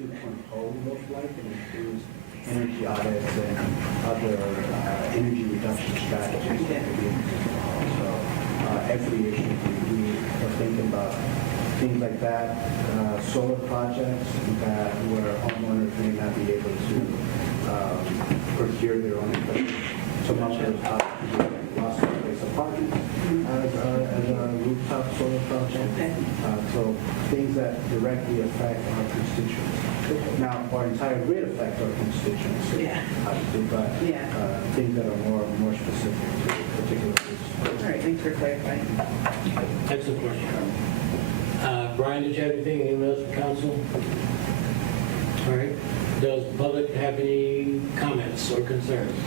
2.0 looks like. It includes energy audits and other energy reduction strategies that could be implemented. So equity issues, we are thinking about things like that, solar projects that where homeowners may not be able to procure their own equipment. Some of those Lost Place Apartments as a rooftop solar project. So things that directly affect our constituents. Now, our entire grid affects our constituents, obviously, but things that are more specific to particular groups. All right, thanks for clarifying. Excellent question. Brian, did you have anything else for council? All right. Does the public have any comments or concerns?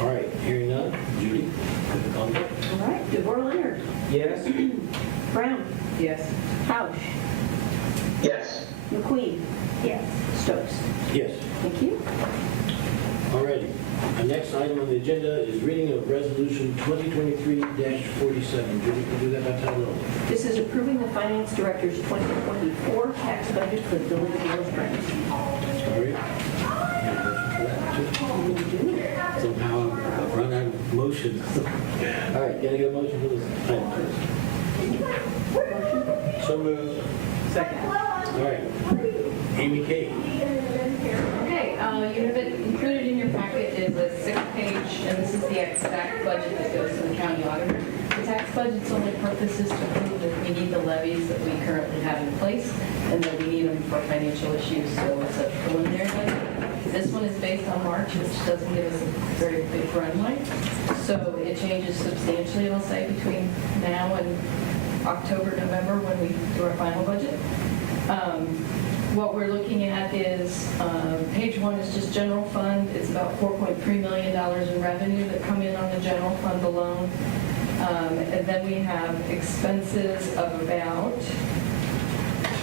All right, hearing none. Judy, could you call the vote? All right, DeVore Leonard. Yes. Brown. Yes. Housh. Yes. McQueen. Yes. Stokes. Yes. Thank you. All righty. Our next item on the agenda is reading of Resolution 2023-47. Judy, can you do that by title only? This is approving the Finance Director's 2024 tax budget for the Village of Willow Springs. All right. Any motion for that, too? Somehow I've run out of motions. All right, can I get a motion for this item, please? So moved. Second. All right. Amy Kay. Okay, you have it included in your packet is a 6-page, and this is the exact budget that goes to the county auditor. The tax budget's only purpose is to prove that we need the levies that we currently have in place, and that we need them for financial issues, so it's a preliminary budget. This one is based on March, which doesn't give us a very big runway, so it changes substantially, I'll say, between now and October, November, when we do our final budget. What we're looking at is, page 1 is just general fund. It's about $4.3 million in revenue that come in on the general fund alone. And then we have expenses of about,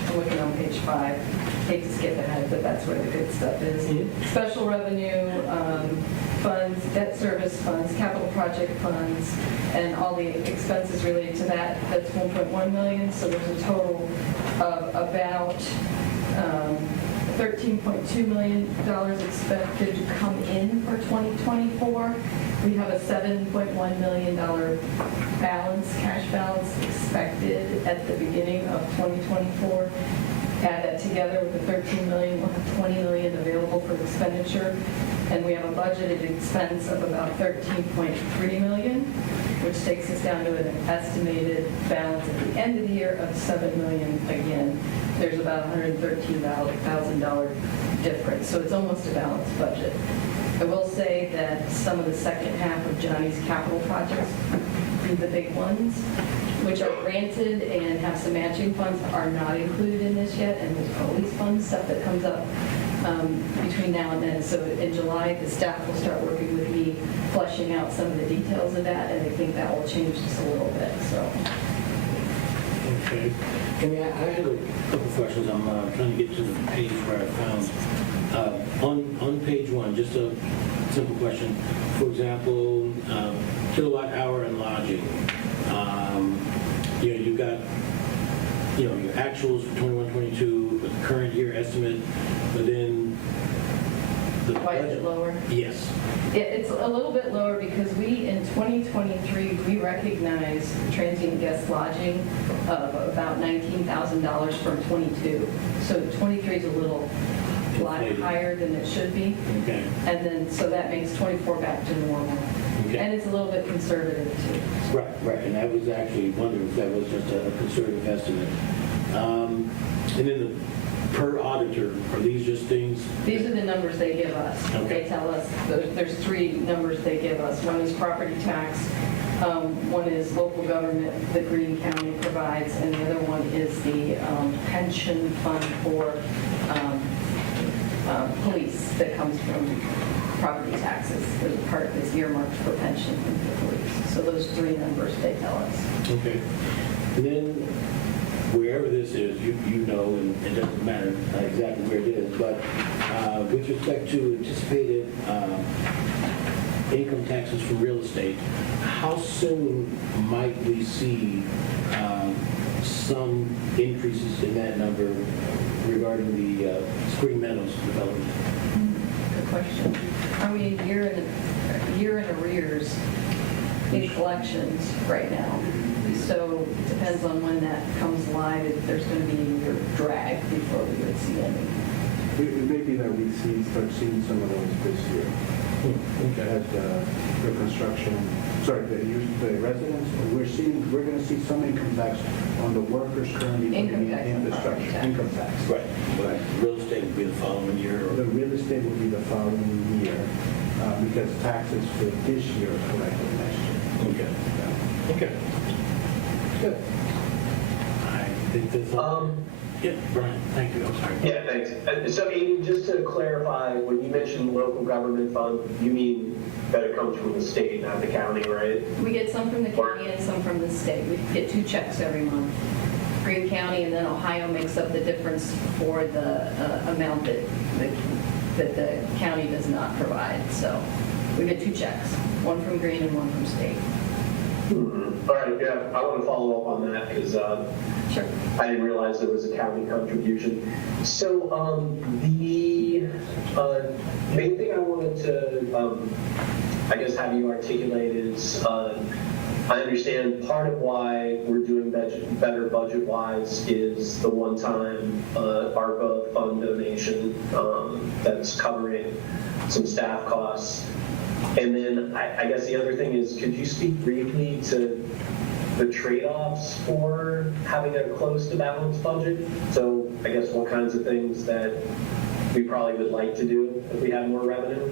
I'm looking on page 5, hate to skip ahead, but that's where the good stuff is. Special revenue, funds, debt service funds, capital project funds, and all the expenses related to that. That's $1.1 million, so there's a total of about $13.2 million expected to come in for 2024. We have a $7.1 million balance, cash balance expected at the beginning of 2024. Add that together with the $13 million, we'll have $20 million available for expenditure. And we have a budgeted expense of about $13.3 million, which takes us down to an estimated balance at the end of the year of $7 million again. There's about $113,000 difference, so it's almost a balanced budget. I will say that some of the second half of Johnny's capital projects, the big ones, which are granted and have some matching funds, are not included in this yet, and there's always fun stuff that comes up between now and then. So in July, the staff will start working with me, fleshing out some of the details of that, and I think that will change just a little bit. So. Okay. Amy, I had a couple questions. I'm trying to get to the page where I found. On page 1, just a simple question. For example, kilowatt hour and lodging. You've got your actuals for 21-22, the current year estimate, but then the Why is budget. it lower? Yes. It's a little bit lower because we, in 2023, we recognize transient guest lodging of about $19,000 from 22. So 23 is a little lot higher than it should be. Okay. And then, so that makes 24 back to normal. Okay. And it's a little bit conservative too. Right. And I was actually wondering if that was just a conservative estimate. And then the per auditor, are these just things? These are the numbers they give us. Okay. They tell us, there's 3 numbers they give us. One is property tax, one is local government that Greene County provides, and the other one is the pension fund for police that comes from property taxes. There's a part that's earmarked for pension for police. So those 3 numbers they tell us. Okay. And then wherever this is, you know, and it doesn't matter exactly where it is, but with respect to anticipated income taxes from real estate, how soon might we see some increases in that number regarding the Spring Meadows development. Good question. Are we a year in arrears in collections right now? So it depends on when that comes live, if there's going to be a year drag before we would see any. It may be that we start seeing some of those this year. As the construction, the residents, we're going to see some income tax on the workers currently putting in infrastructure. Income tax. Right. Real estate would be the following year. The real estate will be the following year because taxes for this year are collected next year. Okay. Yeah. Okay. Good. I think that's all. Yeah, Brian, thank you. I'm sorry. Yeah, thanks. So Amy, just to clarify, when you mentioned local government fund, you mean that it comes from the state, not the county, right? We get some from the county and some from the state. We get 2 checks every month. Greene County and then Ohio makes up the difference for the amount that the county does not provide. So we get 2 checks, one from Greene and one from state. All right, yeah, I want to follow up on that because Sure. I didn't realize there was a county contribution. So the main thing I wanted to, I guess, have you articulate is I understand part of why we're doing better budget-wise is the one-time ARPA fund donation that's covering some staff costs. And then I guess the other thing is, could you speak briefly to the trade-offs for having a close to balanced budget? So I guess what kinds of things that we probably would like to do if we had more revenue?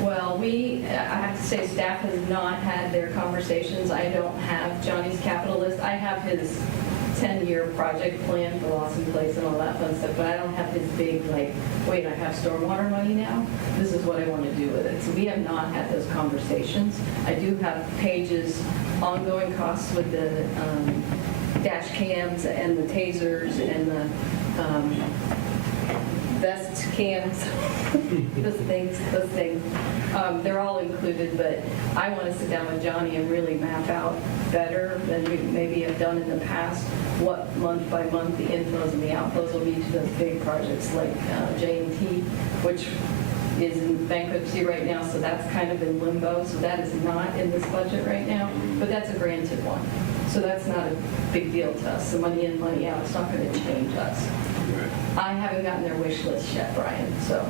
Well, I have to say, staff has not had their conversations. I don't have Johnny's capital list. I have his 10-year project plan for Lawson Place and all that fun stuff, but I don't have his big, like, wait, I have stormwater money now? This is what I want to do with it. So we have not had those conversations. I do have pages, ongoing costs with the dash cams and the tasers and the vest cams, those things. They're all included, but I want to sit down with Johnny and really map out better than we maybe have done in the past what month by month the inflows and the outflows will be to those big projects like J&T, which is in bankruptcy right now, so that's kind of in limbo. So that is not in this budget right now, but that's a granted one. So that's not a big deal to us. The money in, money out, it's not going to change us. I haven't gotten their wish list yet, Brian, so.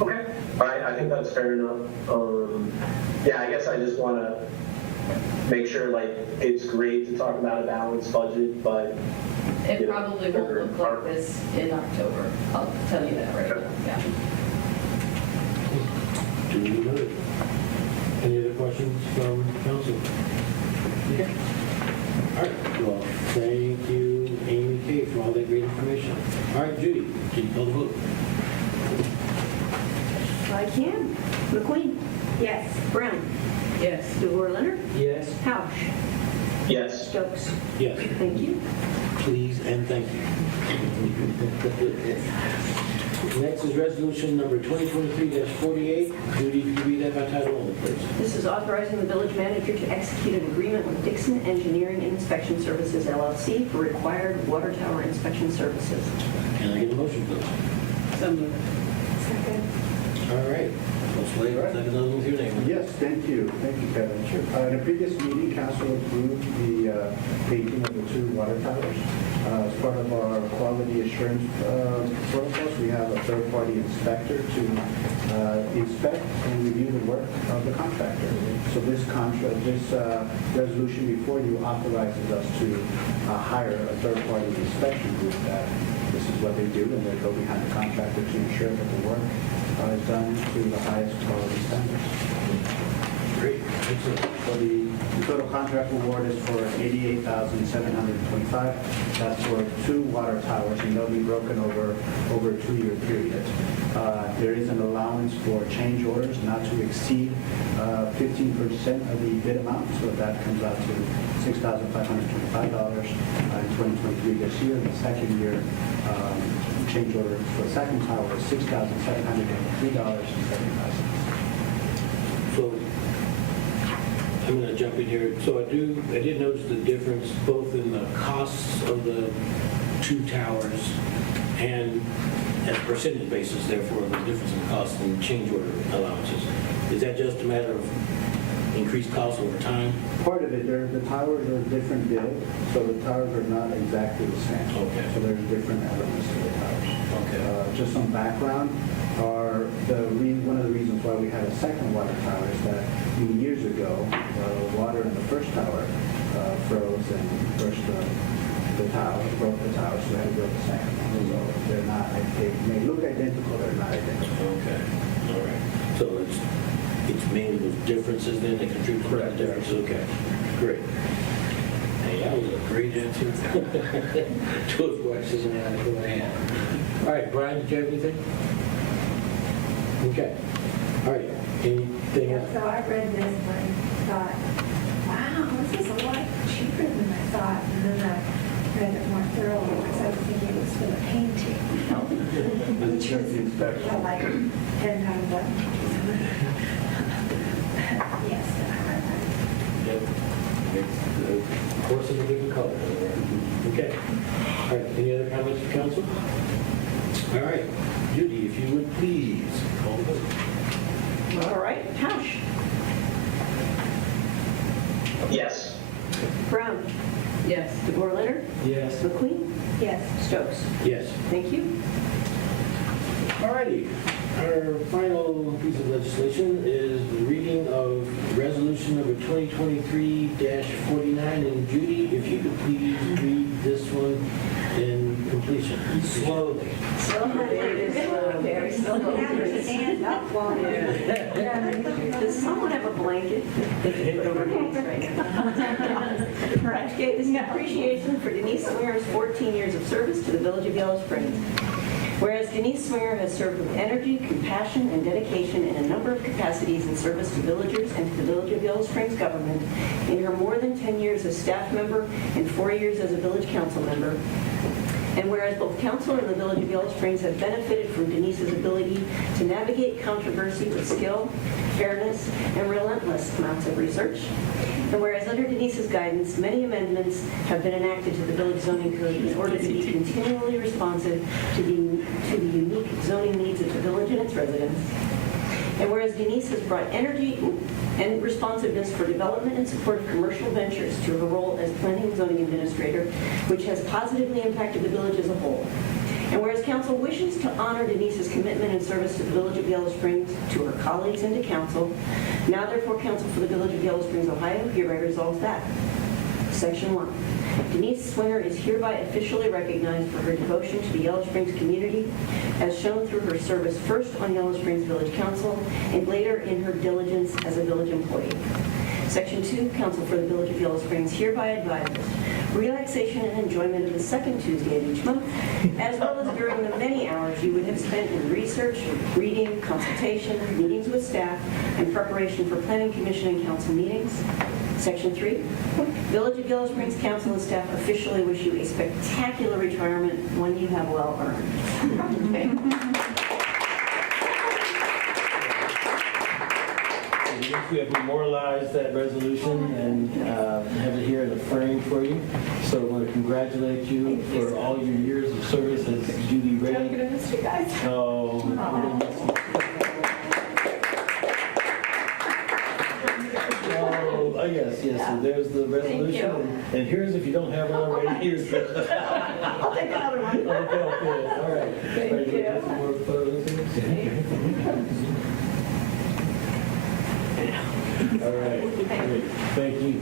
Okay, all right, I think that's fair enough. Yeah, I guess I just want to make sure, like, it's great to talk about a balanced budget, but It probably won't look like this in October. I'll tell you that right now, yeah. Duly noted. Any other questions from council? Okay. All right, well, thank you, Amy Kay, for all that great information. All right, Judy, can you call the vote? I can. McQueen? Yes. Brown? Yes. DeVore Leonard? Yes. Housh? yes. Stokes? Yes, Thank you. please and thank you. Next is resolution number 2023-48. Judy, can you read that by title only, please? This is authorizing the village manager to execute an agreement with Dixon Engineering and Inspection Services, LLC for required water tower inspection services. Can I get a motion, please? So moved. Second. All right. Most Leigh, second on with your name. Yes, thank you. Thank you, Kevin. Sure. In a previous meeting, council approved the painting of the 2 water towers. As part of our quality assurance protocols, we have a third-party inspector to inspect and review the work of the contractor. So this resolution before you authorizes us to hire a third-party inspection group. This is what they do, and they go behind the contractor to ensure that the work is done to the highest quality standards. Great, excellent. So the total contract award is for $88,725. That's for 2 water towers, and they'll be broken over a 2-year period. There is an allowance for change orders not to exceed 15% of the bid amount, so that comes out to $6,525 in 2023 this year. The second year change order for the second tower is $6,703.75. So I'm going to jump in here. So I did notice the difference both in the costs of the two towers and as percentage basis, therefore, the difference in costs and change order allowances. Is that just a matter of increased costs over time? Part of it, the towers are different build, so the towers are not exactly the same. Okay. So there's different elements to the towers. Okay. Just some background, one of the reasons why we had a second water tower is that many years ago, water in the first tower froze and burst the tower, broke the tower, so we had to build the second one. So they're not, they may look identical, they're not identical. Okay, all right. So it's mainly those differences then that contribute to the Correct. differences? Okay, great. Hey, that was a great answer. Two of questions and I go ahead. All right, Brian, did you have anything? Okay. All right, anything else? So I read this and I thought, wow, this is a lot cheaper than I thought. And then I read it more thoroughly because I was thinking it was for the painting. Which was like 10 times up. Yes, I read that. Yep. It's the course of a different color. Okay. All right, any other comments from council? All right, Judy, if you would please call the vote. All right, Tausch. Yes. Brown. Yes. DeBoer Leonard. Yes. McQueen. Yes. Stokes. Yes. Thank you. All righty. Our final piece of legislation is the reading of resolution number 2023-49. And Judy, if you could please read this one in completion. Slowly. Very slowly. Stand up while Does someone have a blanket? Right. Okay, this is an appreciation for Denise Swinger's 14 years of service to the Village of Yellow Springs. Whereas Denise Swinger has served with energy, compassion, and dedication in a number of capacities in service to villagers and to the Village of Yellow Springs government in her more than 10 years as staff member and 4 years as a village council member. And whereas both council and the Village of Yellow Springs have benefited from Denise's ability to navigate controversy with skill, fairness, and relentless amounts of research. And whereas under Denise's guidance, many amendments have been enacted to the village zoning code in order to be continually responsive to the unique zoning needs of the village and its residents. And whereas Denise has brought energy and responsiveness for development and support of commercial ventures to her role as planning and zoning administrator, which has positively impacted the village as a whole. And whereas council wishes to honor Denise's commitment and service to the Village of Yellow Springs, to her colleagues, and to council, now therefore council for the Village of Yellow Springs, Ohio, hereby resolves that. Section 1. Denise Swinger is hereby officially recognized for her devotion to the Yellow Springs community, as shown through her service first on Yellow Springs Village Council and later in her diligence as a village employee. Section 2, Council for the Village of Yellow Springs hereby advises relaxation and enjoyment of the second Tuesday of each month, as well as during the many hours you would have spent in research, reading, consultation, meetings with staff, and preparation for Planning Commission and Council meetings. Section 3, Village of Yellow Springs Council and staff officially wish you a spectacular retirement, one you have well earned. We have memorialized that resolution and have it here in a frame for you. So I want to congratulate you for all your years of service as Judy Ray. I'm going to miss you guys. Oh, we're gonna miss you. Oh, yes. So there's the resolution. And here's, if you don't have it already, here's the. I'll take another one. Okay. All right. Thank Are you you. gonna get some more photos? All right. Great. Thank you.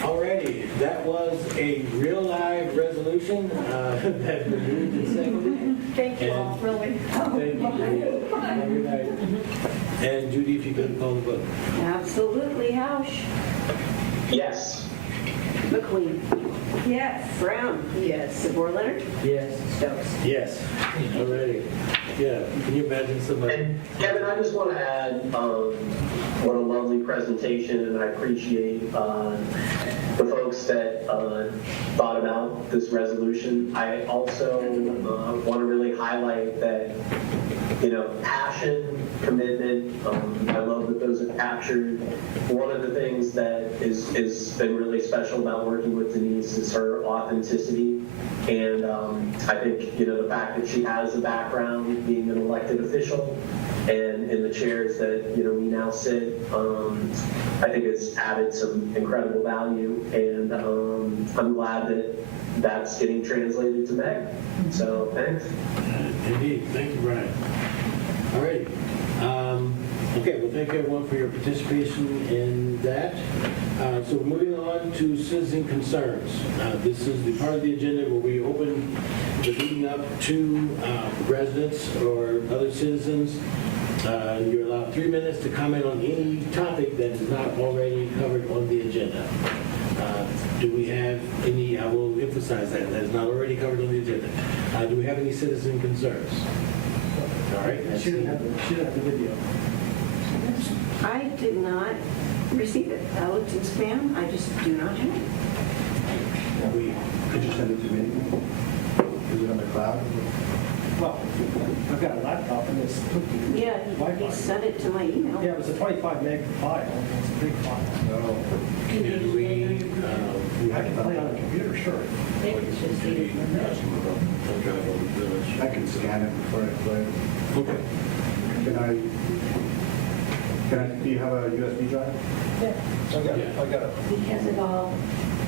Alrighty, that was a real live resolution that was moved and seconded. Thank you all, really. Thank you. Have a good night. And Judy, if you could call the vote. Absolutely, Hausch. Yes. McQueen. Yes. Brown. Yes. DeVore Leonard. Yes. Stokes. Yes, already. Yeah, can you imagine somebody? And Kevin, I just want to add, what a lovely presentation, and I appreciate the folks that thought about this resolution. I also want to really highlight that, passion, commitment, I love that those are captured. One of the things that is been really special about working with Denise is her authenticity. And I think, the fact that she has a background being an elected official and in the chairs that, we now sit, I think it's added some incredible value. And I'm glad that that's getting translated to Meg. So thanks. Indeed, thank you, Brian. All right. Okay, well, thank everyone for your participation in that. So moving on to citizen concerns. This is the part of the agenda where we open the meeting up to residents or other citizens. You're allowed 3 minutes to comment on any topic that is not already covered on the agenda. Do we have any, I will emphasize that is not already covered on the agenda. Do we have any citizen concerns? All right. She didn't have the video. I did not receive it. I looked in spam. I just do not have it. Could you send it to me? Is it on the cloud? Well, I've got a laptop and it's Yeah, Wi-Fi. he sent it to my email. Yeah, it was a 25 meg file. It's a big file. No. Can we, I can play it on a computer, sure. I can scan it before I play. Okay. Do you have a USB drive? I got it. He has it all.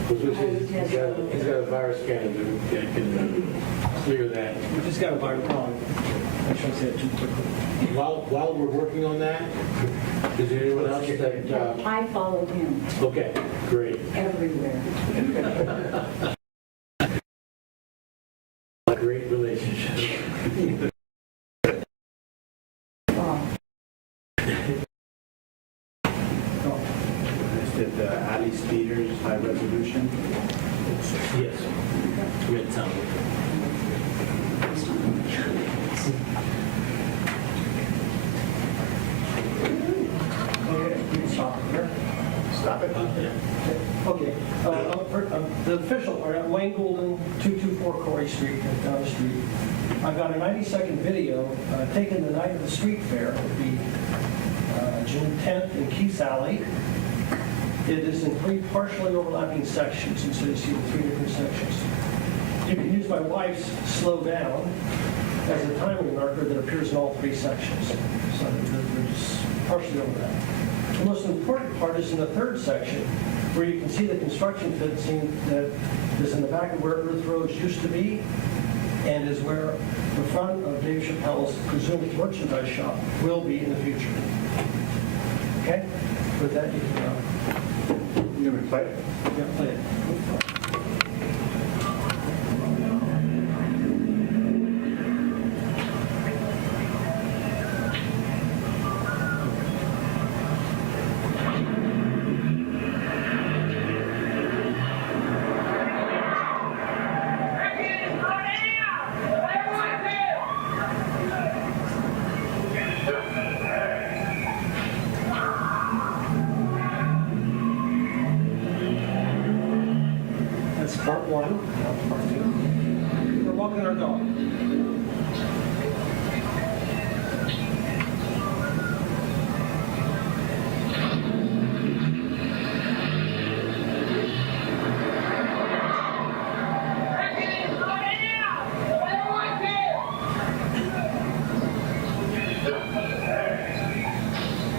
He's got a virus scanner that can clear that. We just got a virus on. I shouldn't say it too quickly. While we're working on that, is there anyone else that, I followed him okay, great. everywhere. Great relationship. Did Ali Speeders high resolution? Yes. Red town. Okay, you can stop it there. Stop it. Okay, the official part, Wayne Goulden, 224 Corey Street, down the street. I've got a 90-second video taken the night of the street fair. It would be June 10th in Keith's Alley. It is in 3 partially overlapping sections, and so you see the 3 different sections. You can use my wife's slow down as a timing marker that appears in all 3 sections. So they're just partially overlapping. The most important part is in the 3rd section, where you can see the construction fencing that is in the back of where Earth Roads used to be, and is where the front of Dave Chappelle's presumed merchandise shop will be in the future. Okay? With that, you can You want me to play it? play it. That's part 1. Now part 2. We're walking our dog.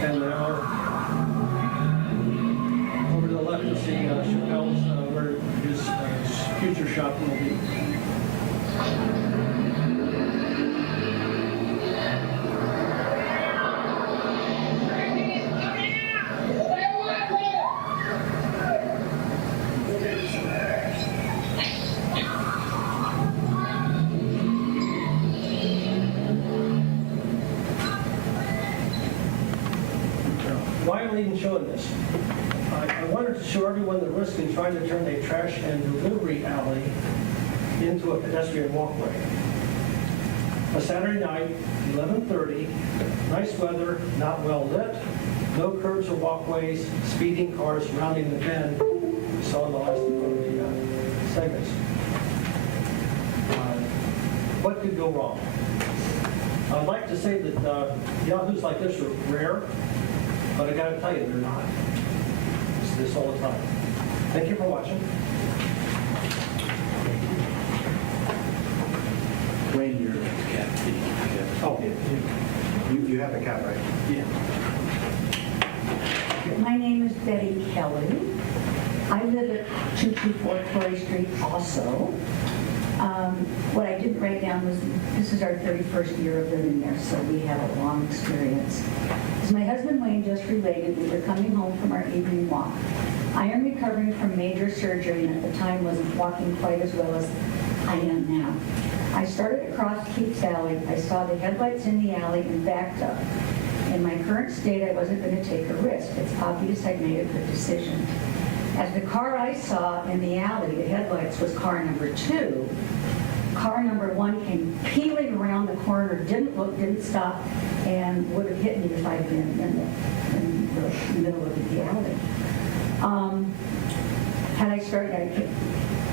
And now over to the left, you see Chappelle's, where his future shop will be. Why am I even showing this? I wanted to show everyone the risk in trying to turn a trash and delivery alley into a pedestrian walkway. A Saturday night, 11:30, nice weather, not well lit, no curbs or walkways, speeding cars rounding the bend. We saw in the last one of the segments. What could go wrong? I'd like to say that yahoos like this are rare, but I got to tell you, they're not. It's this all the time. Thank you for watching. Wayne, you're, oh, you have a cap, right? Yeah. My name is Betty Kelly. I live at 224 Torrey Street also. What I didn't write down was, this is our 31st year of living there, so we have a long experience. As my husband Wayne just related, we were coming home from our evening walk. I am recovering from major surgery and at the time wasn't walking quite as well as I am now. I started across Keats Alley. I saw the headlights in the alley and backed up. In my current state, I wasn't going to take a risk. It's obvious I'd made a good decision. As the car I saw in the alley, the headlights, was car number 2. Car number 1 came peeling around the corner, didn't look, didn't stop, and would have hit me if I'd been in the middle of the alley.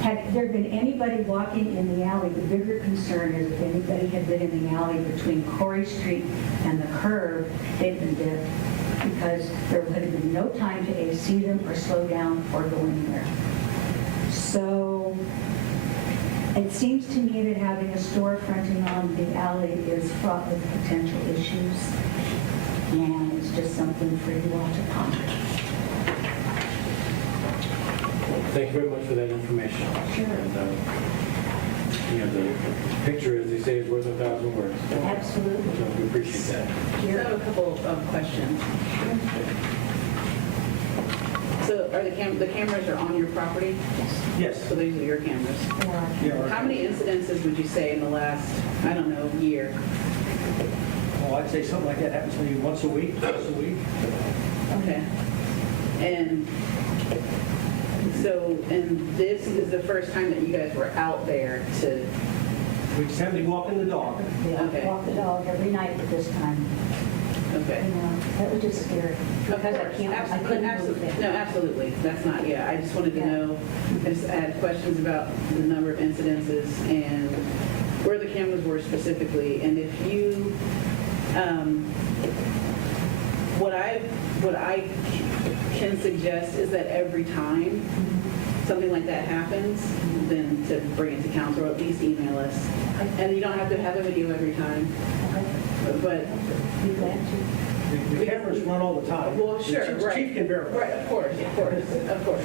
Had there been anybody walking in the alley, the bigger concern is if anybody had been in the alley between Corey Street and the curb, they'd been dead, because there would have been no time to see them or slow down or go anywhere. So it seems to me that having a store fronting on the alley is fraught with potential issues, and it's just something for you all to ponder. Thank you very much for that information. Sure. And, the picture, as they say, is worth 1,000 words. Absolutely. So we appreciate that. I have a couple of questions. So are the cameras are on your property? Yes. So these are your cameras? Yeah, How many incidences would you say in the last, I don't know, year? well, I'd say something like that happens maybe once a week, twice a week. Okay. And so, and this is the first time that you guys were out there to, We just have to walk in the dog. Yeah, Okay. walk the dog every night at this time. okay. You know, that was just scary. Of Because course, I couldn't move absolutely. it. No, absolutely. That's not, yeah, I just wanted to know, I just had questions about the number of incidences and where the cameras were specifically, and if you, what I can suggest is that every time something like that happens, then to bring it to council, or at least email us. And you don't have to have a video every time, but Be glad to. The cameras run all the time. well, sure, The right. Chief can verify. Right, of course.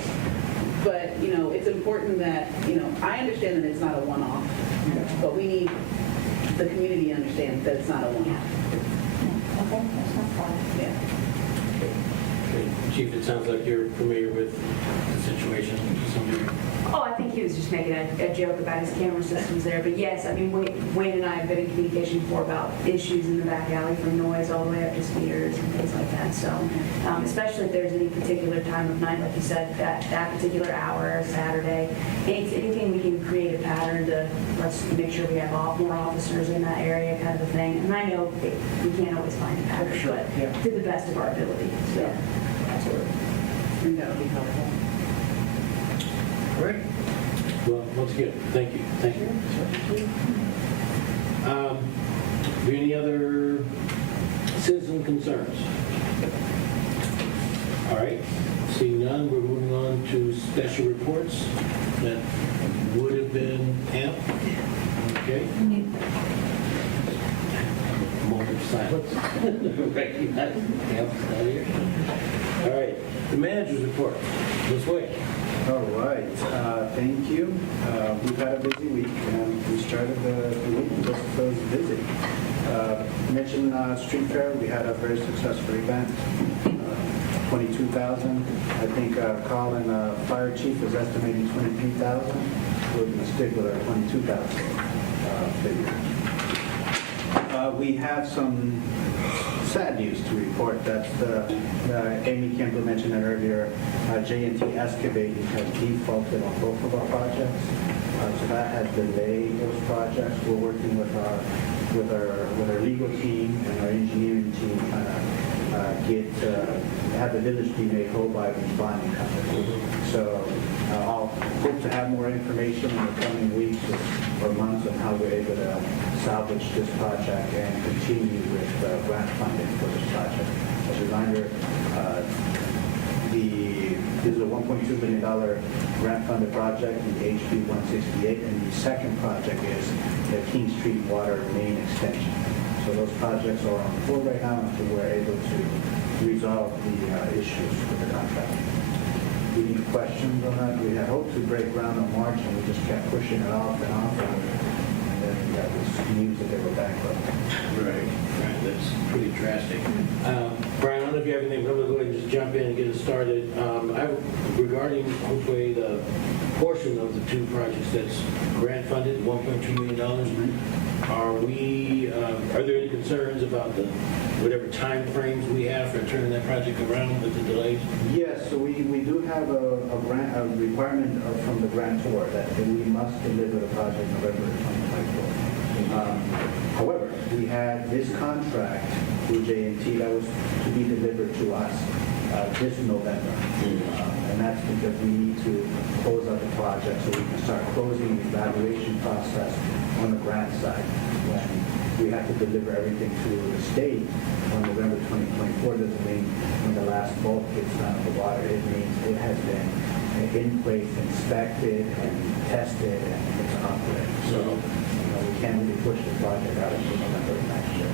But, it's important that, I understand that it's not a one-off, but we need the community to understand that it's not a one-off. Okay, that's not problem. Yeah. Okay. Chief, it sounds like you're familiar with the situation to some degree. Oh, I think he was just making a joke about his camera systems there. But yes, I mean, Wayne and I have been in communication before about issues in the back alley, from noise all the way up to speeders and things like that. So especially if there's any particular time of night, like you said, that particular hour, Saturday, anything we can create a pattern to, let's make sure we have more officers in that area, kind of a thing. And I know we can't always find a pattern, Sure, but yeah. to the best of our ability. So Yeah. absolutely. I think that would be helpful. All right. Well, once again, thank you. Thank you. Any other citizen concerns? All right. Seeing none, we're moving on to special reports that would have been amped. Okay. Moment of silence. Recognize Amp's not here. All right. The manager's report. Ms. Way. All right, thank you. We've had a busy week, and we started the week just was busy. Mentioned Street Fair, we had a very successful event, 22,000. I think Colin, Fire Chief, is estimating 23,000. We're going to stick with our 22,000 figure. We have some sad news to report. That's Amy Kim Michael mentioned it earlier, J&T Excavating has defaulted on both of our projects. So that has delayed those projects. We're working with our legal team and our engineering team trying to have the village be made whole by these bonding companies. So I'll hope to have more information in the coming weeks or months on how we're able to salvage this project and continue with grant funding for this project. As a reminder, this is a $1.2 billion grant-funded project in HB 168, and the second project is the King Street Water Main Extension. So those projects are on hold right now until we're able to resolve the issues with the contract. Any questions on that? We had hoped to break ground in March, and we just kept pushing it off and off, and then we got this news that they were bankrupt. Right, that's pretty drastic. Brian, I don't know if you have anything, but I'm going to go ahead and just jump in and get it started. Regarding, hopefully, the portion of the two projects that's grant funded, $1.2 million, are there any concerns about the whatever time frames we have for turning that project around with the delays? Yes, so we do have a requirement from the grantor that we must deliver the project November 2024. However, we had this contract with J&T that was to be delivered to us this November. And that's because we need to close out the project so we can start closing the evaluation process on the grant side. When we have to deliver everything to the state on November 2024, doesn't mean when the last bulk gets done of the water, it means it has been in place, inspected, and tested, and it's operating. So we can't really push the project out until November of next year.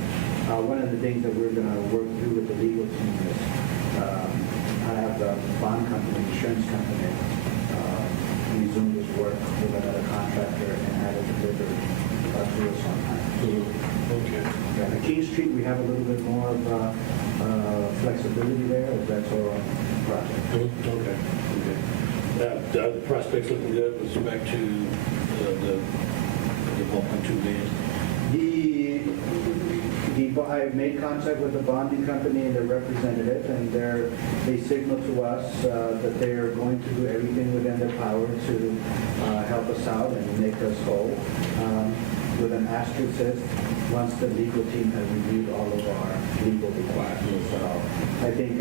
One of the things that we're going to work through with the legal team is I have the bond company, insurance company, resume this work with another contractor and have it delivered to us on time. Okay. Yeah, on King Street, we have a little bit more of flexibility there, as that's our own project. Okay. The prospects looking good with respect to the 1.2 million? I made contact with the bonding company and their representative, and they signaled to us that they are going to do everything within their power to help us out and make us whole. With an asterisk, once the legal team has reviewed all of our legal requirements. So I think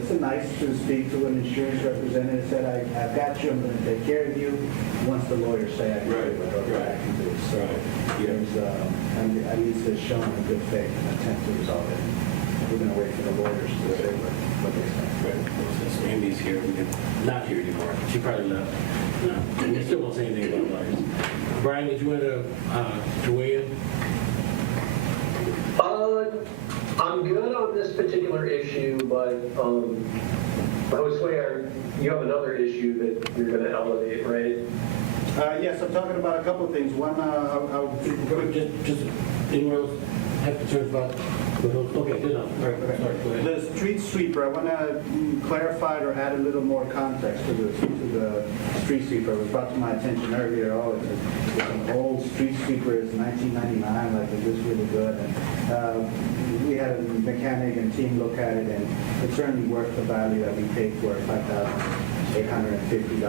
it's nice to speak to an insurance representative. Said, I've got you. I'm going to take care of you. Once the lawyers say I can do it, or I can do it. So at least it's shown a good faith and attempt to resolve it. We're going to wait for the lawyers to say what they say. Since Amy's here, we can not here anymore. She probably left. No, we still won't say anything about lawyers. Brian, did you want to weigh in? I'm good on this particular issue, but Josue, you have another issue that you're going to elevate, right? Yes, I'm talking about a couple of things. One, Just anyone else have concerns about? Okay, good enough. All right, sorry, go ahead. the street sweeper, I want to clarify or add a little more context to the street sweeper. It was brought to my attention earlier, it's an old street sweeper, it's 1999, like, is this really good? And we had a mechanic and team look at it, and it's certainly worth the value that we paid for it, $5,850.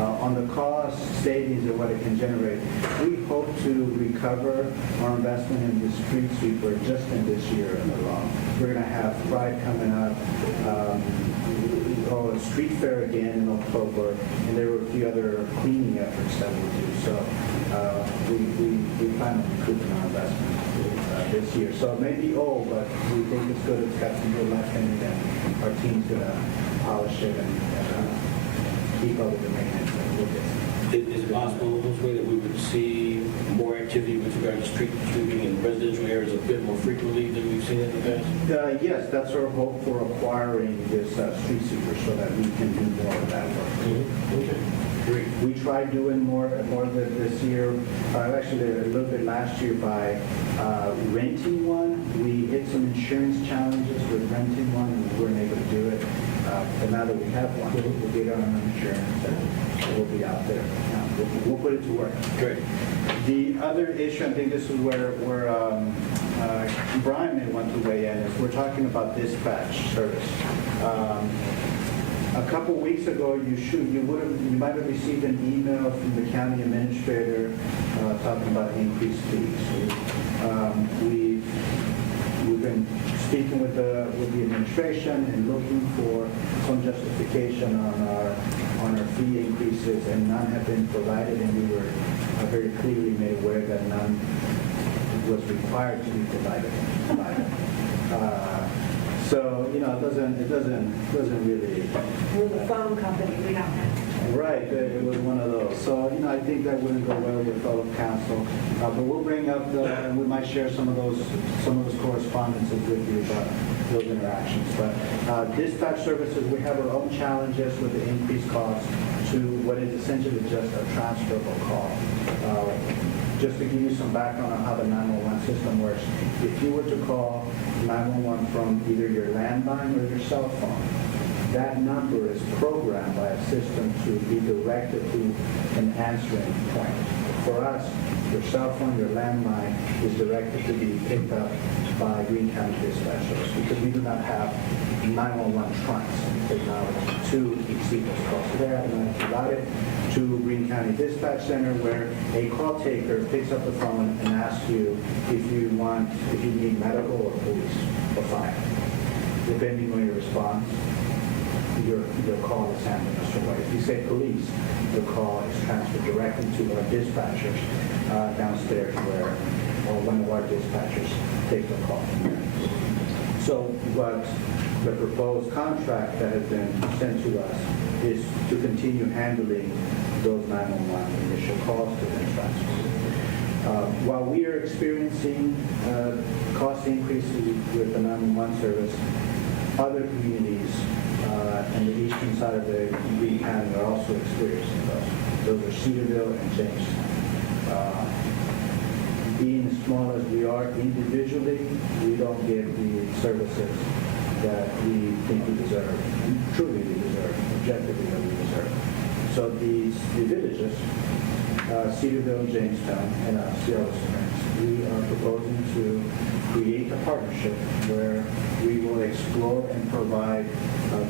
On the cost savings and what it can generate, we hope to recover our investment in the street sweeper just in this year alone. We're going to have Pride coming up, a street fair again in October, and there were a few other cleaning efforts that we'll do. So we plan on recouping our investment this year. So it may be old, but we think it's good. It's got some good life in it, and our team's going to polish it and keep up with the maintenance. Is it possible, Josue, that we would see more activity with regard to street sweeping in residential areas a bit more frequently than we've seen in the past? Yes, that's our hope for acquiring this street sweeper so that we can do more of that work. Okay, great. We tried doing more of it this year, actually a little bit last year by renting one. We hit some insurance challenges with renting one, and we weren't able to do it. But now that we have one, we'll get our own insurance and we'll be out there. We'll put it to work. Great. The other issue, I think this is where Brian may want to weigh in, if we're talking about dispatch service. A couple weeks ago, you might have received an email from the county administrator talking about increased fees. We've been speaking with the administration and looking for some justification on our fee increases, and none have been provided, and we were very clearly made aware that none was required to be provided. So, it doesn't really. We're the phone company, we don't have. Right, it was one of those. So, I think that wouldn't go well with fellow council. But we'll bring up and we might share some of those correspondences with you about those interactions. But dispatch services, we have our own challenges with the increased cost to what is essentially just a transferable call. Just to give you some background on how the 911 system works, if you were to call 911 from either your landline or your cell phone, that number is programmed by a system to be directed to an answering point. For us, your cell phone, your landline is directed to be picked up by Greene County Dispatch Service because we do not have 911 trunks technology to receive those calls. So they have to route it to Greene County Dispatch Center, where a call taker picks up the phone and asks you if you need medical or police or fire. Depending on your response, your call is handled a certain way. If you say police, the call is transferred directly to our dispatchers downstairs, where one of our dispatchers takes the call. So what the proposed contract that has been sent to us is to continue handling those 911 initial calls to then transfer. While we are experiencing cost increases with the 911 service, other communities and the eastern side of the Greene County are also experiencing those. Those are Cedarville and Jamestown. Being as small as we are individually, we don't get the services that we think we deserve, truly we deserve, objectively that we deserve. So the villages, Cedarville, Jamestown, and Seattle Springs, we are proposing to create a partnership where we will explore and provide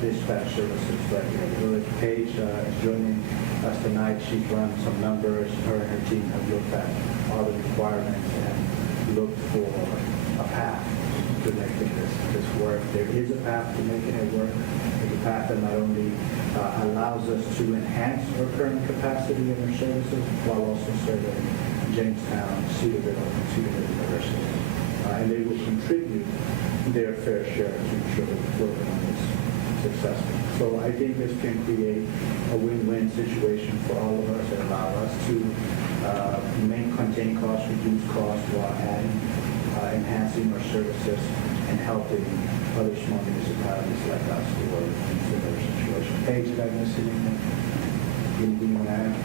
dispatch services right here. Village Paige is joining us tonight. She's run some numbers. Her and her team have looked at all the requirements and looked for a path to making this work. There is a path to making it work. There's a path that not only allows us to enhance our current capacity in our services while also serving Jamestown, Cedarville, and Cedarville University. And they will contribute their fair share to ensure that the program is successful. So I think this can create a win-win situation for all of us and allow us to contain costs, reduce costs while adding, enhancing our services and helping other small municipalities like us who are in similar situations. Paige, did I miss anything? Anything you want to add?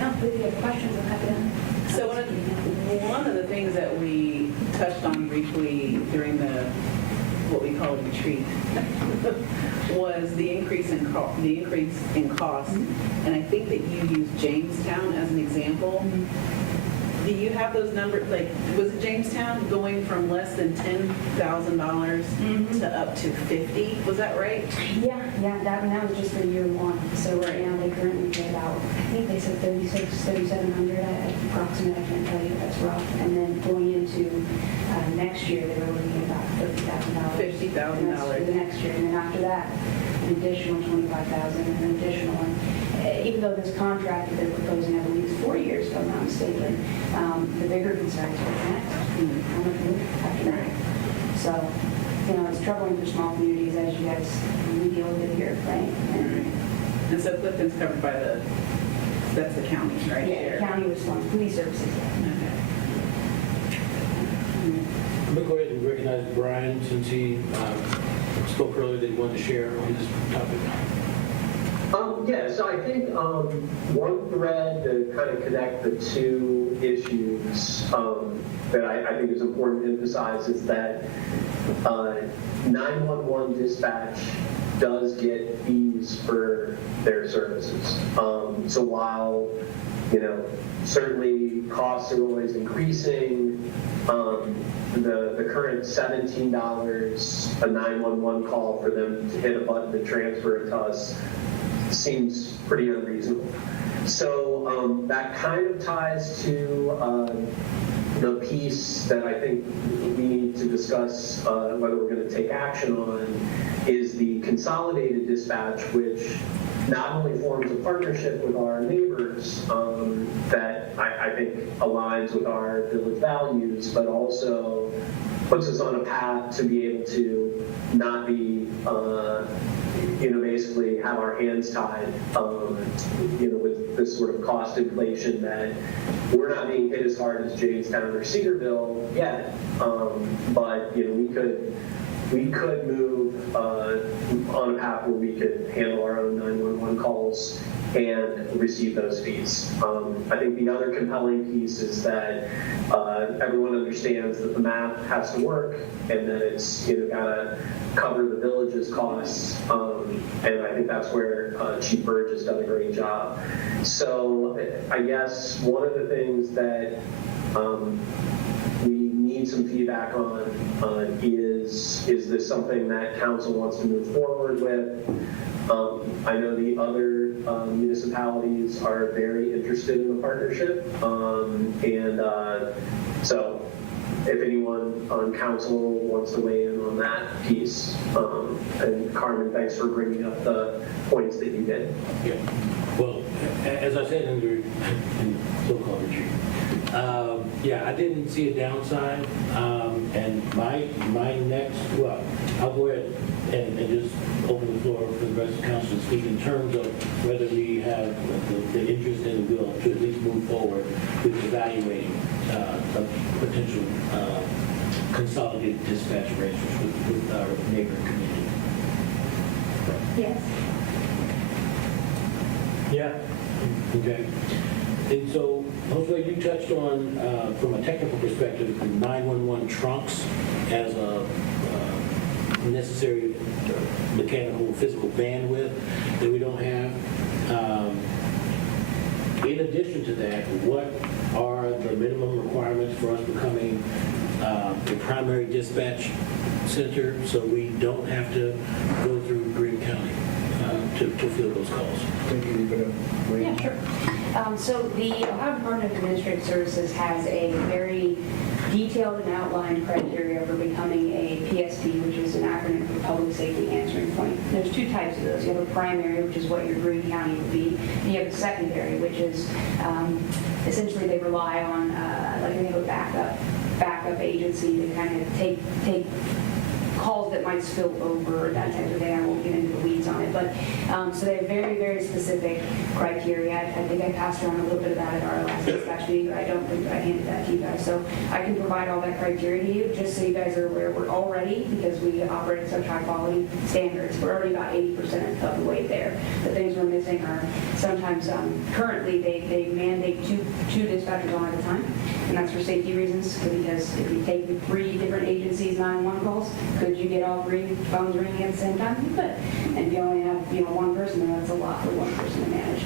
No, if you have questions, I'm happy to. So one of the things that we touched on briefly during what we call a retreat was the increase in cost. And I think that you used Jamestown as an example. Do you have those numbers? Like, was it Jamestown going from less than $10,000 to up to 50? Was that right? Yeah, that was just for year one. So right now they currently pay about, I think they said 3,700 approximate. I can't tell you, that's rough. And then going into next year, they were looking at about $50,000. $50,000. For the next year. And then after that, an additional $25,000 and an additional one. Even though this contract that they're proposing, I believe, is 4 years, if I'm not mistaken, the bigger concerns are next. How much more after that? So, it's troubling for small communities, as you guys, we deal with it here, right? And so Clifton's covered by that's the county, right? Yeah, county response, police services. Okay. I'm going to go ahead and recognize Brian, since he spoke earlier that he wanted to share on this topic. Yeah, so I think one thread to kind of connect the two issues that I think is important to emphasize is that 911 dispatch does get fees for their services. So while Certainly costs are always increasing. The current $17 a 911 call for them to hit a button to transfer it to us seems pretty unreasonable. So that kind of ties to the piece that I think we need to discuss whether we're going to take action on is the consolidated dispatch, which not only forms a partnership with our neighbors that I think aligns with our village values, but also puts us on a path to be able to not be, basically have our hands tied, with this sort of cost inflation that we're not being hit as hard as Jamestown or Cedarville yet, but we could move on a path where we could handle our own 911 calls and receive those fees. I think the other compelling piece is that everyone understands that the math has to work and that it's got to cover the village's costs, and I think that's where Chief Burge has done a great job. So I guess one of the things that we need some feedback on is this something that council wants to move forward with? I know the other municipalities are very interested in the partnership, so if anyone on council wants to weigh in on that piece, and Carmen, thanks for bringing up the points that you did. Yeah. Well, as I said in the so-called retreat, I didn't see a downside, and my next, well, I'll go ahead and just open the floor for the rest of the council to speak in terms of whether we have the interest and the will to at least move forward with evaluating a potential consolidated dispatch arrangements with our neighboring community. Yes. Yeah. Okay. And so, Jose, you touched on, from a technical perspective, the 911 trunks as a necessary mechanical, physical bandwidth that we don't have. In addition to that, what are the minimum requirements for us becoming a primary dispatch center so we don't have to go through Greene County to field those calls? Thank you. You could weigh in. Yeah, sure. So the Ohio Department of Administrative Services has a very detailed and outlined criteria for becoming a PSP, which is an acronym for Public Safety Answering Point. There's two types of those. You have a primary, which is what your Greene County would be, and you have a secondary, which is essentially they rely on like they have a backup agency to kind of take calls that might spill over, that type of thing. I won't get into the weeds on it, but so they have very, very specific criteria. I think I passed around a little bit of that at our last dispatch meeting, but I don't think I handed that to you guys. So I can provide all that criteria to you, just so you guys are aware. We're already, because we operate at such high quality standards, we're already about 80% of the way there. The things we're missing are sometimes, currently they mandate two dispatchers on at a time, and that's for safety reasons, because if you take 3 different agencies' 911 calls, could you get all 3 phones ringing at the same time? You could. And if you only have one person, then that's a lot for one person to manage.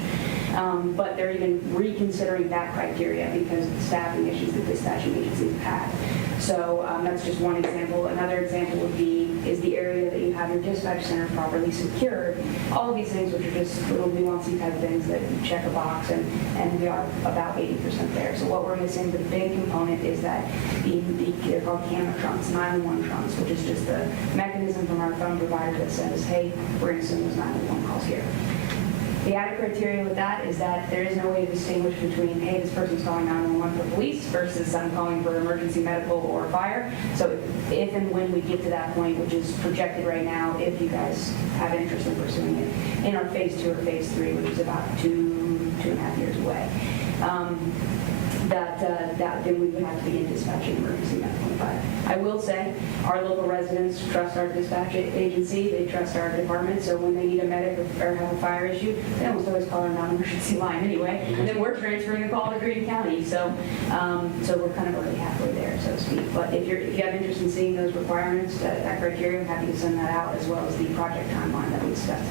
But they're even reconsidering that criteria because of the staffing issues that dispatching agencies have had. So that's just one example. Another example would be is the area that you have your dispatch center properly secured. All of these things, which are just little nuancy type things that you check a box, and we are about 80% there. So what we're missing, the big component is that they're called camera trunks, 911 trunks, which is just the mechanism from our phone provider that says, hey, we're going to send those 911 calls here. The added criteria with that is that there is no way to distinguish between, hey, this person's calling 911 for police versus I'm calling for emergency medical or fire. So if and when we get to that point, which is projected right now, if you guys have interest in pursuing it, in our phase 2 or phase 3, which is about 2.5 years away, then we would have to begin dispatching emergency 911. I will say, our local residents trust our dispatch agency, they trust our department, so when they need a medic or have a fire issue, they almost always call our non-emergency line anyway, and then we're transferring a call to Greene County, so we're kind of already halfway there, so to speak. But if you have interest in seeing those requirements, that criteria, I'm happy to send that out, as well as the project timeline that we discussed.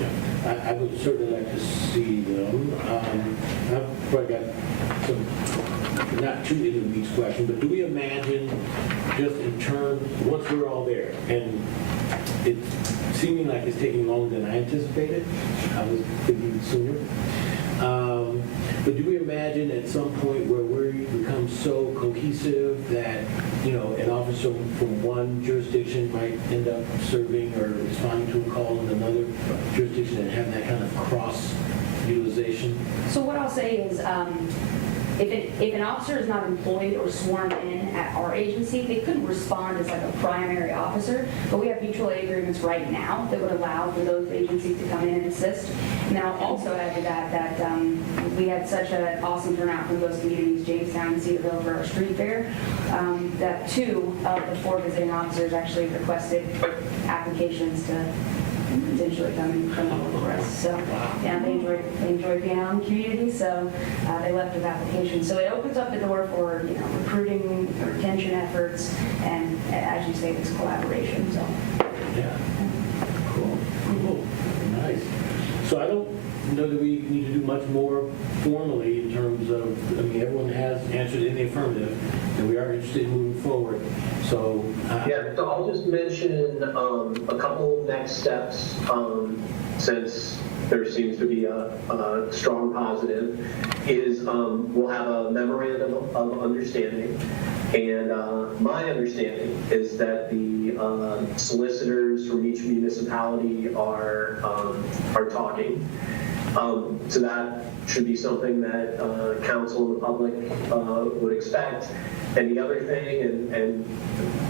Yeah, I would certainly like to see them. I've probably got some, not too into the weeds question, but do we imagine just in terms, once we're all there, and it's seeming like it's taking longer than I anticipated, I was thinking sooner. But do we imagine at some point where we become so cohesive that, an officer from one jurisdiction might end up serving or responding to a call in another jurisdiction and have that kind of cross utilization? So what I'll say is, if an officer is not employed or sworn in at our agency, they couldn't respond as like a primary officer, but we have mutual aid agreements right now that would allow for those agencies to come in and assist. And then I'll also add to that we had such an awesome turnout from those communities, Jamestown and Cedarville, for our street fair, that 2 of the 4 visiting officers actually requested applications to potentially come and work for us. So, yeah, they enjoyed being out in the community, so they left with applications. So it opens up the door for, recruiting, retention efforts, and as you say, this collaboration, so. Yeah. Cool. Nice. So I don't know that we need to do much more formally in terms of, everyone has answered in the affirmative, and we are interested in moving forward. So Yeah, so I'll just mention a couple next steps, since there seems to be a strong positive, is we'll have a memorandum of understanding, and my understanding is that the solicitors from each municipality are talking. So that should be something that council and the public would expect. And the other thing, and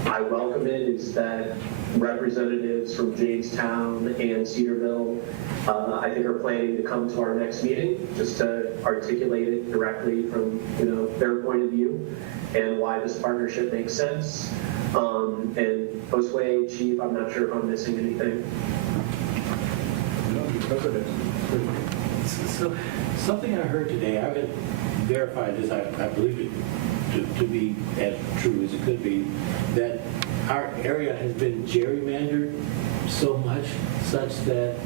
I welcome it, is that representatives from Jamestown and Cedarville, I think, are planning to come to our next meeting just to articulate it directly from their point of view and why this partnership makes sense. And Josue, Chief, I'm not sure if I'm missing anything. No, you covered it. So something I heard today, I haven't verified this, I believe it to be as true as it could be, that our area has been gerrymandered so much such that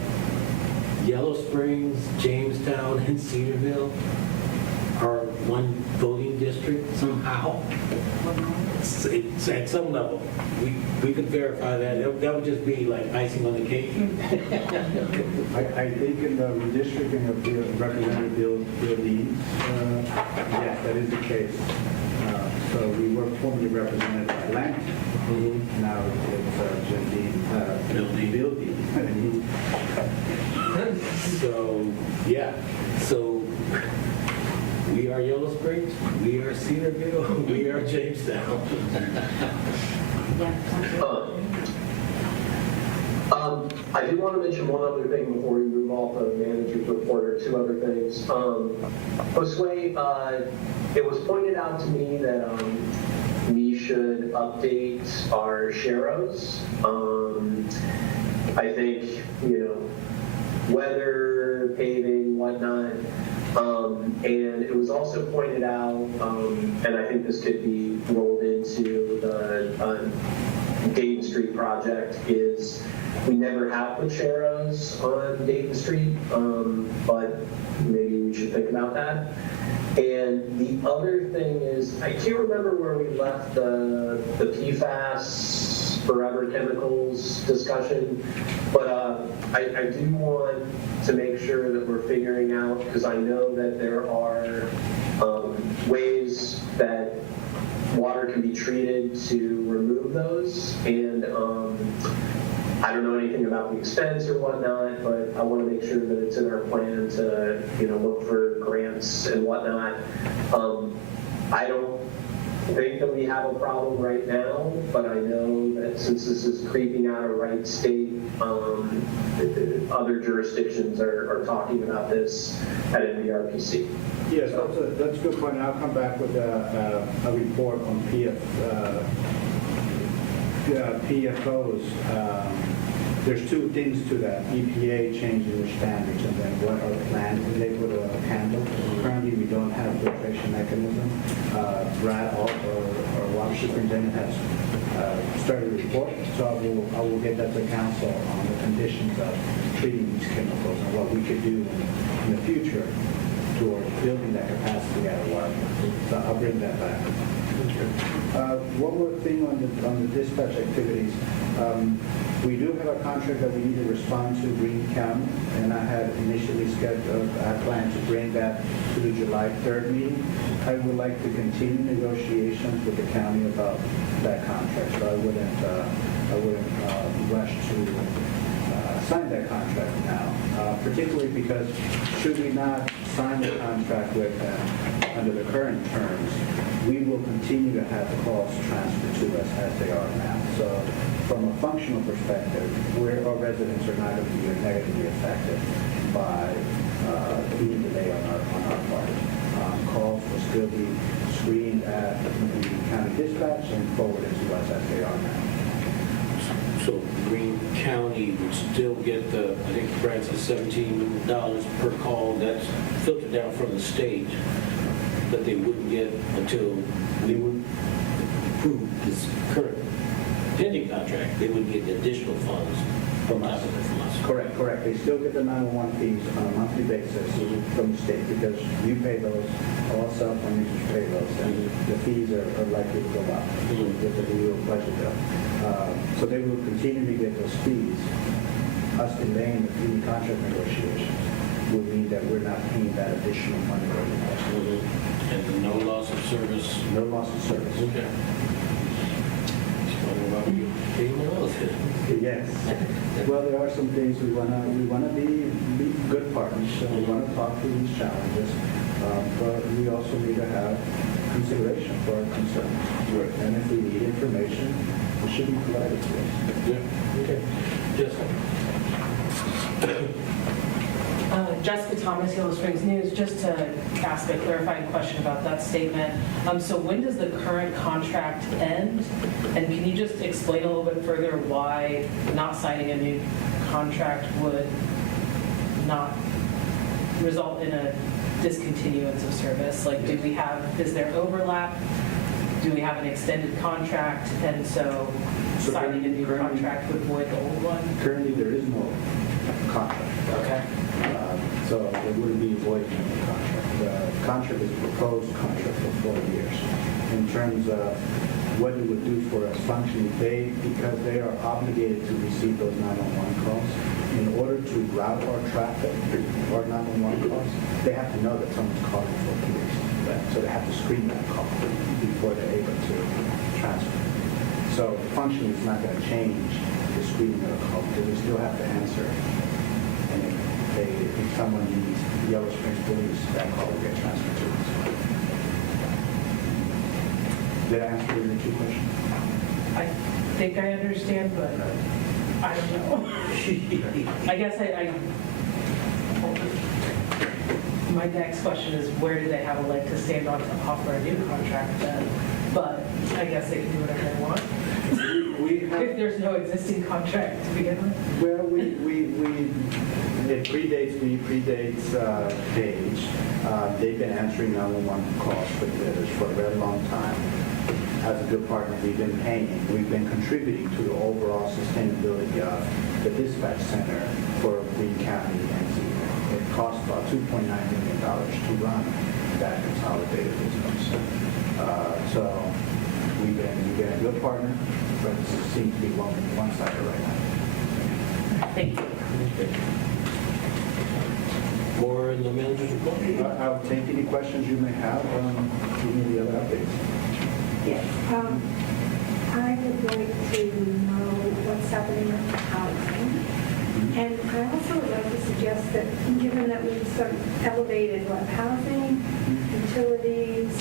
Yellow Springs, Jamestown, and Cedarville are one voting district somehow. It's at some level. We could verify that. That would just be like icing on the cake. I think in the redistricting of Representative Bill Leigh, yes, that is the case. So we were formerly represented by Lang. Now it's just Bill Leigh. So, yeah. So we are Yellow Springs, we are Cedarville, we are Jamestown. I did want to mention one other thing before we move off the manager's report, or 2 other things. Josue, it was pointed out to me that we should update our SHAROs. I think, weather, paving, whatnot. And it was also pointed out, and I think this could be rolled into the Dayton Street project, is we never have put SHAROs on Dayton Street, but maybe we should think about that. And the other thing is, I can't remember where we left the PFAS, forever chemicals discussion, but I do want to make sure that we're figuring out, because I know that there are ways that water can be treated to remove those, and I don't know anything about the expense or whatnot, but I want to make sure that it's in our plan to look for grants and whatnot. I don't think that we have a problem right now, but I know that since this is creeping out of Wright State other jurisdictions are talking about this at NVRPC. Yes, that's a good point. I'll come back with a report on PFOs. There's two things to that. EPA changing their standards and then what our plan is able to handle. Currently, we don't have a filtration mechanism. Brad, our water superintendent, has started a report, so I will get that to council on the conditions of treating these chemicals and what we could do in the future towards building that capacity at a water plant. So I'll bring that back. One more thing on the dispatch activities. We do have a contract that we need to respond to Greene County, and I had initially scheduled, I planned to bring that to the July 3rd meeting. I would like to continue negotiations with the county about that contract, so I wouldn't rush to sign that contract now, particularly because should we not sign the contract with them under the current terms, we will continue to have the costs transferred to us as they are now. So from a functional perspective, our residents are not going to be negatively affected by any delay on our part. Calls will still be screened at the county dispatch and forwarded to us as they are now. So Greene County would still get the, I think Brad said $17 per call. That's filtered down from the state, but they wouldn't get until we would approve this current pending contract. They would get additional funds from us. Correct. They still get the 911 fees on a monthly basis from the state because you pay those, all cell phone users pay those, and the fees are likely to go up with the new budget bill. So they will continue to get those fees. Us delaying the contract negotiations will mean that we're not paying that additional money. And no loss of service. No loss of service. Okay. Yes. Well, there are some things we wanna be good partners, so we wanna talk through these challenges, but we also need to have consideration for our concerns. Right. And if we need information, it should be provided to us. Yeah. Okay. Yes. Jessica Thomas, Yellow Springs News, just to ask a clarifying question about that statement. So when does the current contract end? And can you just explain a little bit further why not signing a new contract would not result in a discontinuance of service? Like, is there overlap? Do we have an extended contract? And so signing a new contract would void the old one? Currently, there is no contract. Okay. So it wouldn't be voiding the contract. The contract is a proposed contract for 4 years. In terms of what it would do for us functionally, because they are obligated to receive those 911 calls, in order to route our traffic or 911 calls, they have to know that someone's calling for police. So they have to screen that call before they're able to transfer. So functionally, it's not going to change the screening of the call because we still have to answer. And if someone needs Yellow Springs Police, that call will get transferred to us. Did I answer your two questions? I think I understand, but I don't know. I guess my next question is where do they have a leg to stand on to offer a new contract then? But I guess they can do whatever they want. If there's no existing contract to begin with. Well, it predates me, predates Paige. They've been answering 911 calls for a very long time. As a good partner, we've been paying, we've been contributing to the overall sustainability of the dispatch center for Greene County and It costs about $2.9 million to run that consolidated dispatch center. So we've been a good partner, but it seems to be one-sided right now. Thank you. More in the manager's report? I'll take any questions you may have. Give me the other updates. Yes. I would like to know what's happening with the housing. And I also would like to suggest that, given that we've sort of elevated housing, utilities,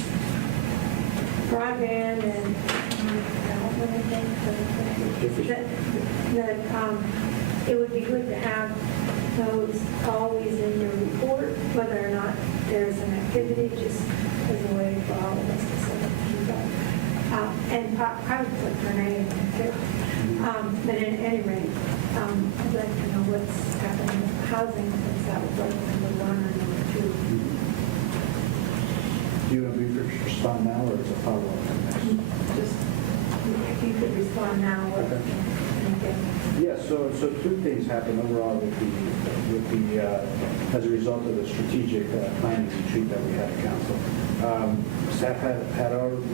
broadband, and development, I think, that it would be good to have those always in your report, whether or not there's an activity, just as a way for all of us to sort of keep up. And I would put Renee in there too. But at any rate, I'd like to know what's happening with housing, since that would go to number one or number two. Do you want me to respond now, or is it a follow-up? Just, if you could respond now, or, okay. Yeah, so two things happened overall with the as a result of the strategic planning retreat that we had at council. Staff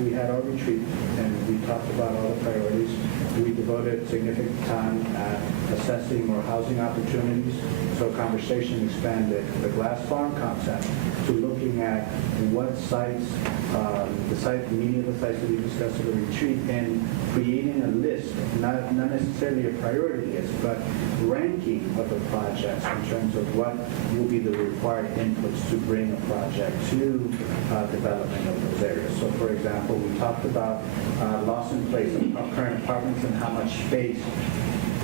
we had our retreat, and we talked about all the priorities. We devoted significant time at assessing more housing opportunities. So conversation expanded the glass farm concept to looking at what sites, many of the sites that we discussed at the retreat, and creating a list, not necessarily a priority list, but ranking of the projects in terms of what will be the required inputs to bring a project to development of those areas. So for example, we talked about loss in place of current apartments and how much space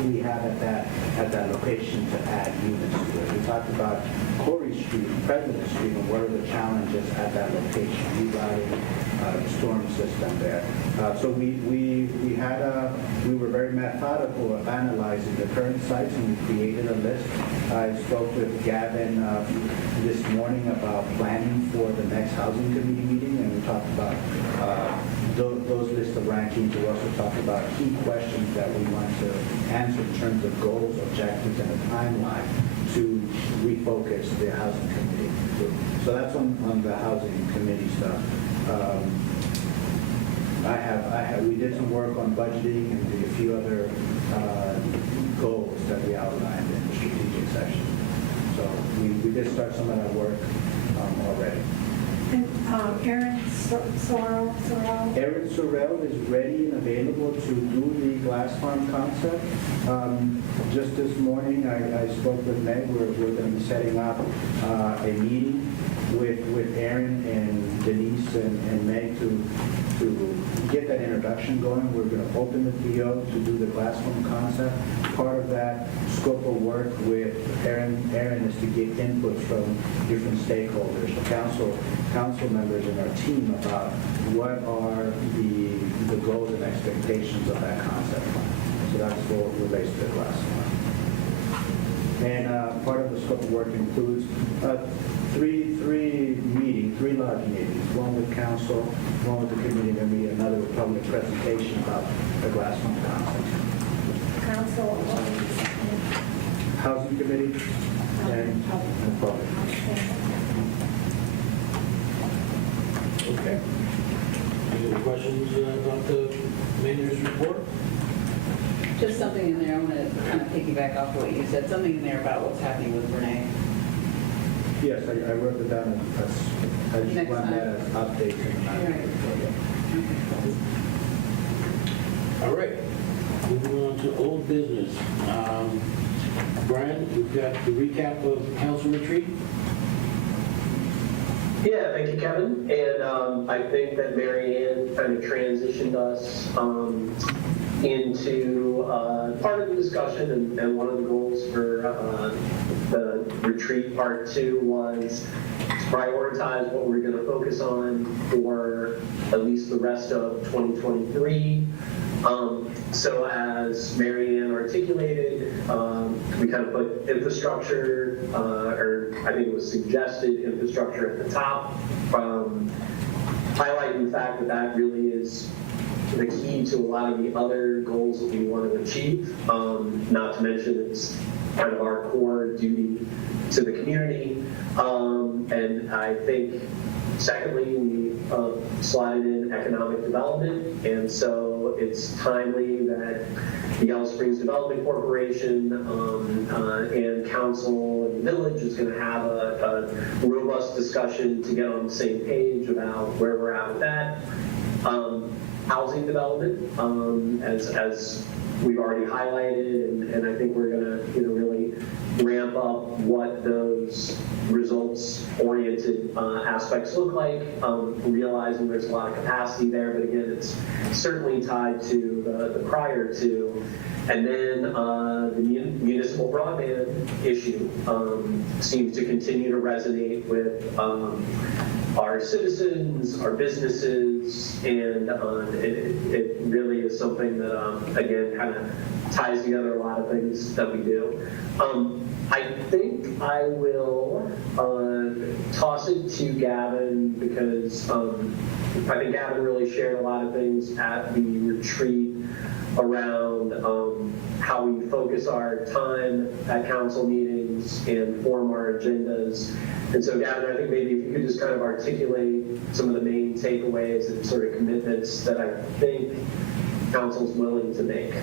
we have at that location to add units to it. We talked about Corey Street, President Street, and what are the challenges at that location, rerouting the storm system there. So we were very methodical of analyzing the current sites, and we created a list. I spoke with Gavin this morning about planning for the next housing committee meeting, and we talked about those lists of rankings. We also talked about key questions that we want to answer in terms of goals, objectives, and a timeline to refocus the housing committee. So that's on the housing committee stuff. We did some work on budgeting and a few other goals that we outlined in the strategic session. So we did start some of that work already. And Aaron Sorrell? Aaron Sorrell is ready and available to do the glass farm concept. Just this morning, I spoke with Meg. We're going to be setting up a meeting with Aaron and Denise and Meg to get that introduction going. We're going to open the PO to do the glass farm concept. Part of that scope of work with Aaron is to get input from different stakeholders, council members in our team, about what are the goals and expectations of that concept plan. So that's what relates to the glass farm. And part of the scope of work includes three large meetings, one with council, one with the committee, and then another public presentation about the glass farm concept. Council, Housing committee and public. Okay. Any other questions about the manager's report? Just something in there, I want to kind of piggyback off what you said, something in there about what's happening with Renee. Yes, I wrote it down as, I just Next want that time. as updates in the Right. All right. Moving on to old business. Brian, we've got the recap of council retreat. Yeah, thank you, Kevin. And I think that Mary Ann kind of transitioned us into part of the discussion, and one of the goals for the retreat part 2 was to prioritize what we're going to focus on for at least the rest of 2023. So as Mary Ann articulated, we kind of put infrastructure, or I think it was suggested infrastructure at the top, highlighting the fact that that really is the key to a lot of the other goals that we want to achieve. Not to mention it's kind of our core duty to the community. And I think secondly, we slotted in economic development, and so it's timely that the Yellow Springs Development Corporation and council and the village is going to have a robust discussion to get on the same page about where we're at with that. Housing development, as we've already highlighted, and I think we're going to really ramp up what those results-oriented aspects look like, realizing there's a lot of capacity there, but again, it's certainly tied to the prior to. And then the municipal whole broadband issue seems to continue to resonate with our citizens, our businesses, and it really is something that, again, kind of ties together a lot of things that we do. I think I will toss it to Gavin because I think Gavin really shared a lot of things at the retreat around how we focus our time at council meetings and form our agendas. And so Gavin, I think maybe if you could just kind of articulate some of the main takeaways and sort of commitments that I think council's willing to make.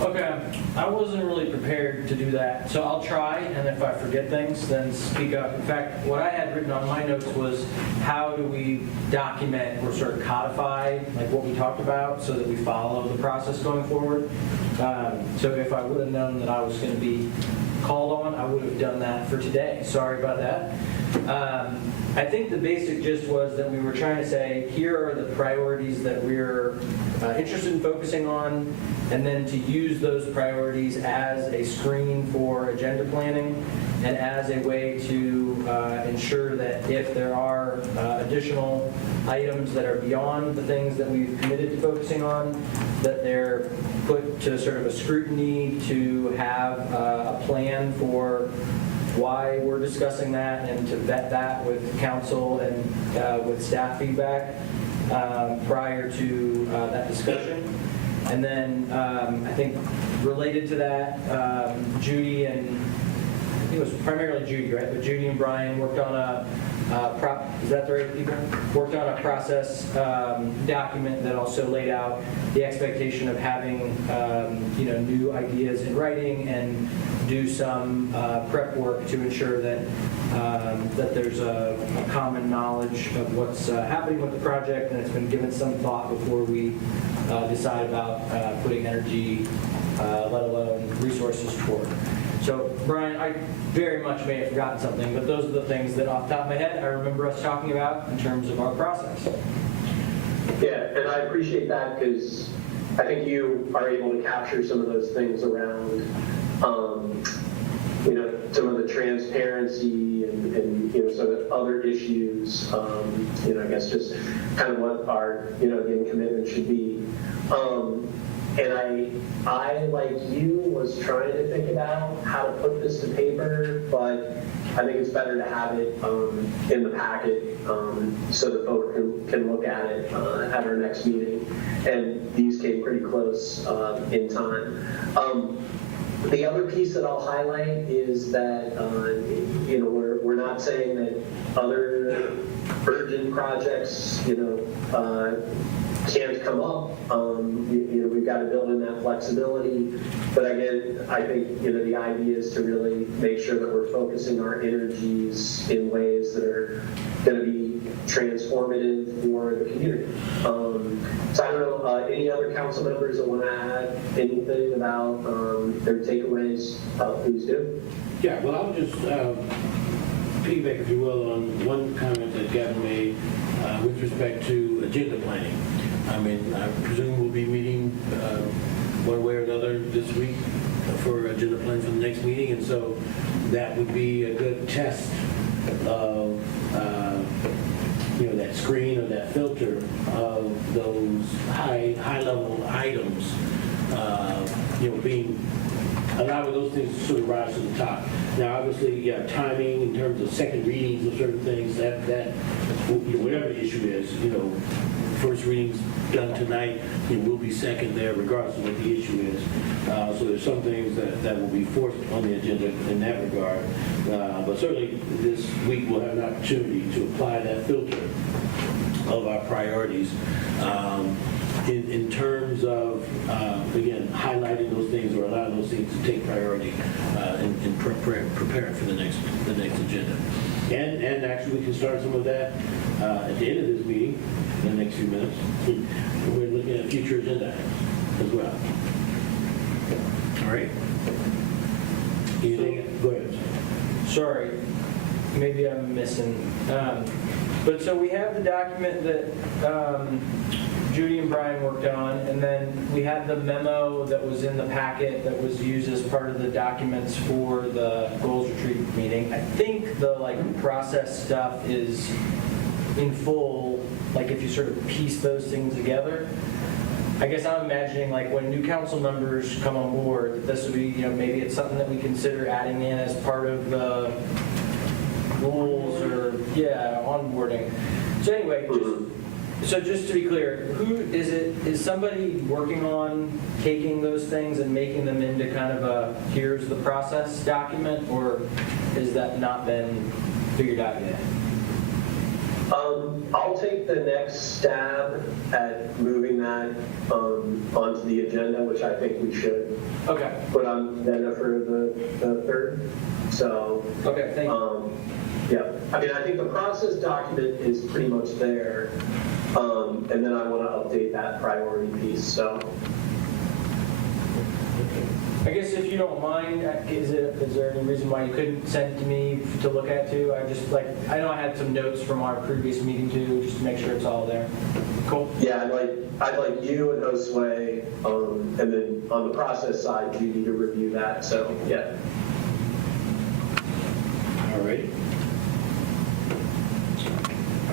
Okay, I wasn't really prepared to do that, so I'll try, and if I forget things, then speak up. In fact, what I had written on my notes was how do we document or sort of codify like what we talked about so that we follow the process going forward. So if I would have known that I was going to be called on, I would have done that for today. Sorry about that. I think the basic gist was that we were trying to say, here are the priorities that we're interested in focusing on, and then to use those priorities as a screen for agenda planning and as a way to ensure that if there are additional items that are beyond the things that we've committed to focusing on, that they're put to sort of a scrutiny to have a plan for why we're discussing that and to vet that with council and with staff feedback prior to that discussion. And then I think related to that, Judy and, I think it was primarily Judy, right? But Judy and Brian worked on a, is that the right people? Worked on a process document that also laid out the expectation of having new ideas in writing and do some prep work to ensure that that there's a common knowledge of what's happening with the project, and it's been given some thought before we decide about putting energy, let alone resources toward. So, Brian, I very much may have forgotten something, but those are the things that off the top of my head I remember us talking about in terms of our process. Yeah, and I appreciate that because I think you are able to capture some of those things around, some of the transparency and some of the other issues, I guess just kind of what our, again, commitment should be. And I, like you, was trying to think about how to put this to paper, but I think it's better to have it in the packet so the folk can look at it at our next meeting. And these came pretty close in time. The other piece that I'll highlight is that, we're not saying that other urgent projects, can't come up. We've got to build in that flexibility. But again, I think, the idea is to really make sure that we're focusing our energies in ways that are going to be transformative for the community. So I don't know, any other council members that want to add anything about their takeaways, please do. Yeah, well, I'll just piggyback, if you will, on one comment that Gavin made with respect to agenda planning. I mean, I presume we'll be meeting one way or another this week for agenda plan for the next meeting, and so that would be a good test of that screen or that filter of those high level items, being allowing those things to sort of rise to the top. Now, obviously, timing in terms of second readings of certain things, that whatever the issue is, first reading's done tonight, it will be second there regardless of what the issue is. So there's some things that will be forced on the agenda in that regard. But certainly this week we'll have an opportunity to apply that filter of our priorities in terms of, again, highlighting those things or allowing those things to take priority and preparing for the next agenda. And actually we can start some of that at the end of this meeting in the next few minutes. We're looking at future agenda items as well. All right. Anything? Go ahead. Sorry, maybe I'm missing. But so we have the document that Judy and Brian worked on, and then we had the memo that was in the packet that was used as part of the documents for the goals retreat meeting. I think the process stuff is in full, if you sort of piece those things together. I guess I'm imagining when new council members come on board, that this would be, maybe it's something that we consider adding in as part of the rules or, onboarding. So anyway, just to be clear, who is it? Is somebody working on taking those things and making them into kind of a here's the process document, or has that not been figured out yet? I'll take the next stab at moving that onto the agenda, which I think we should put on the agenda for the 3rd. So, okay, thank you. Yeah, I mean, I think the process document is pretty much there, and then I want to update that priority piece. So, I guess if you don't mind, is there any reason why you couldn't send it to me to look at too? I know I had some notes from our previous meeting too, just to make sure it's all there. Cool. Yeah, I'd like you and Josue, and then on the process side, you need to review that. So, yeah. All right.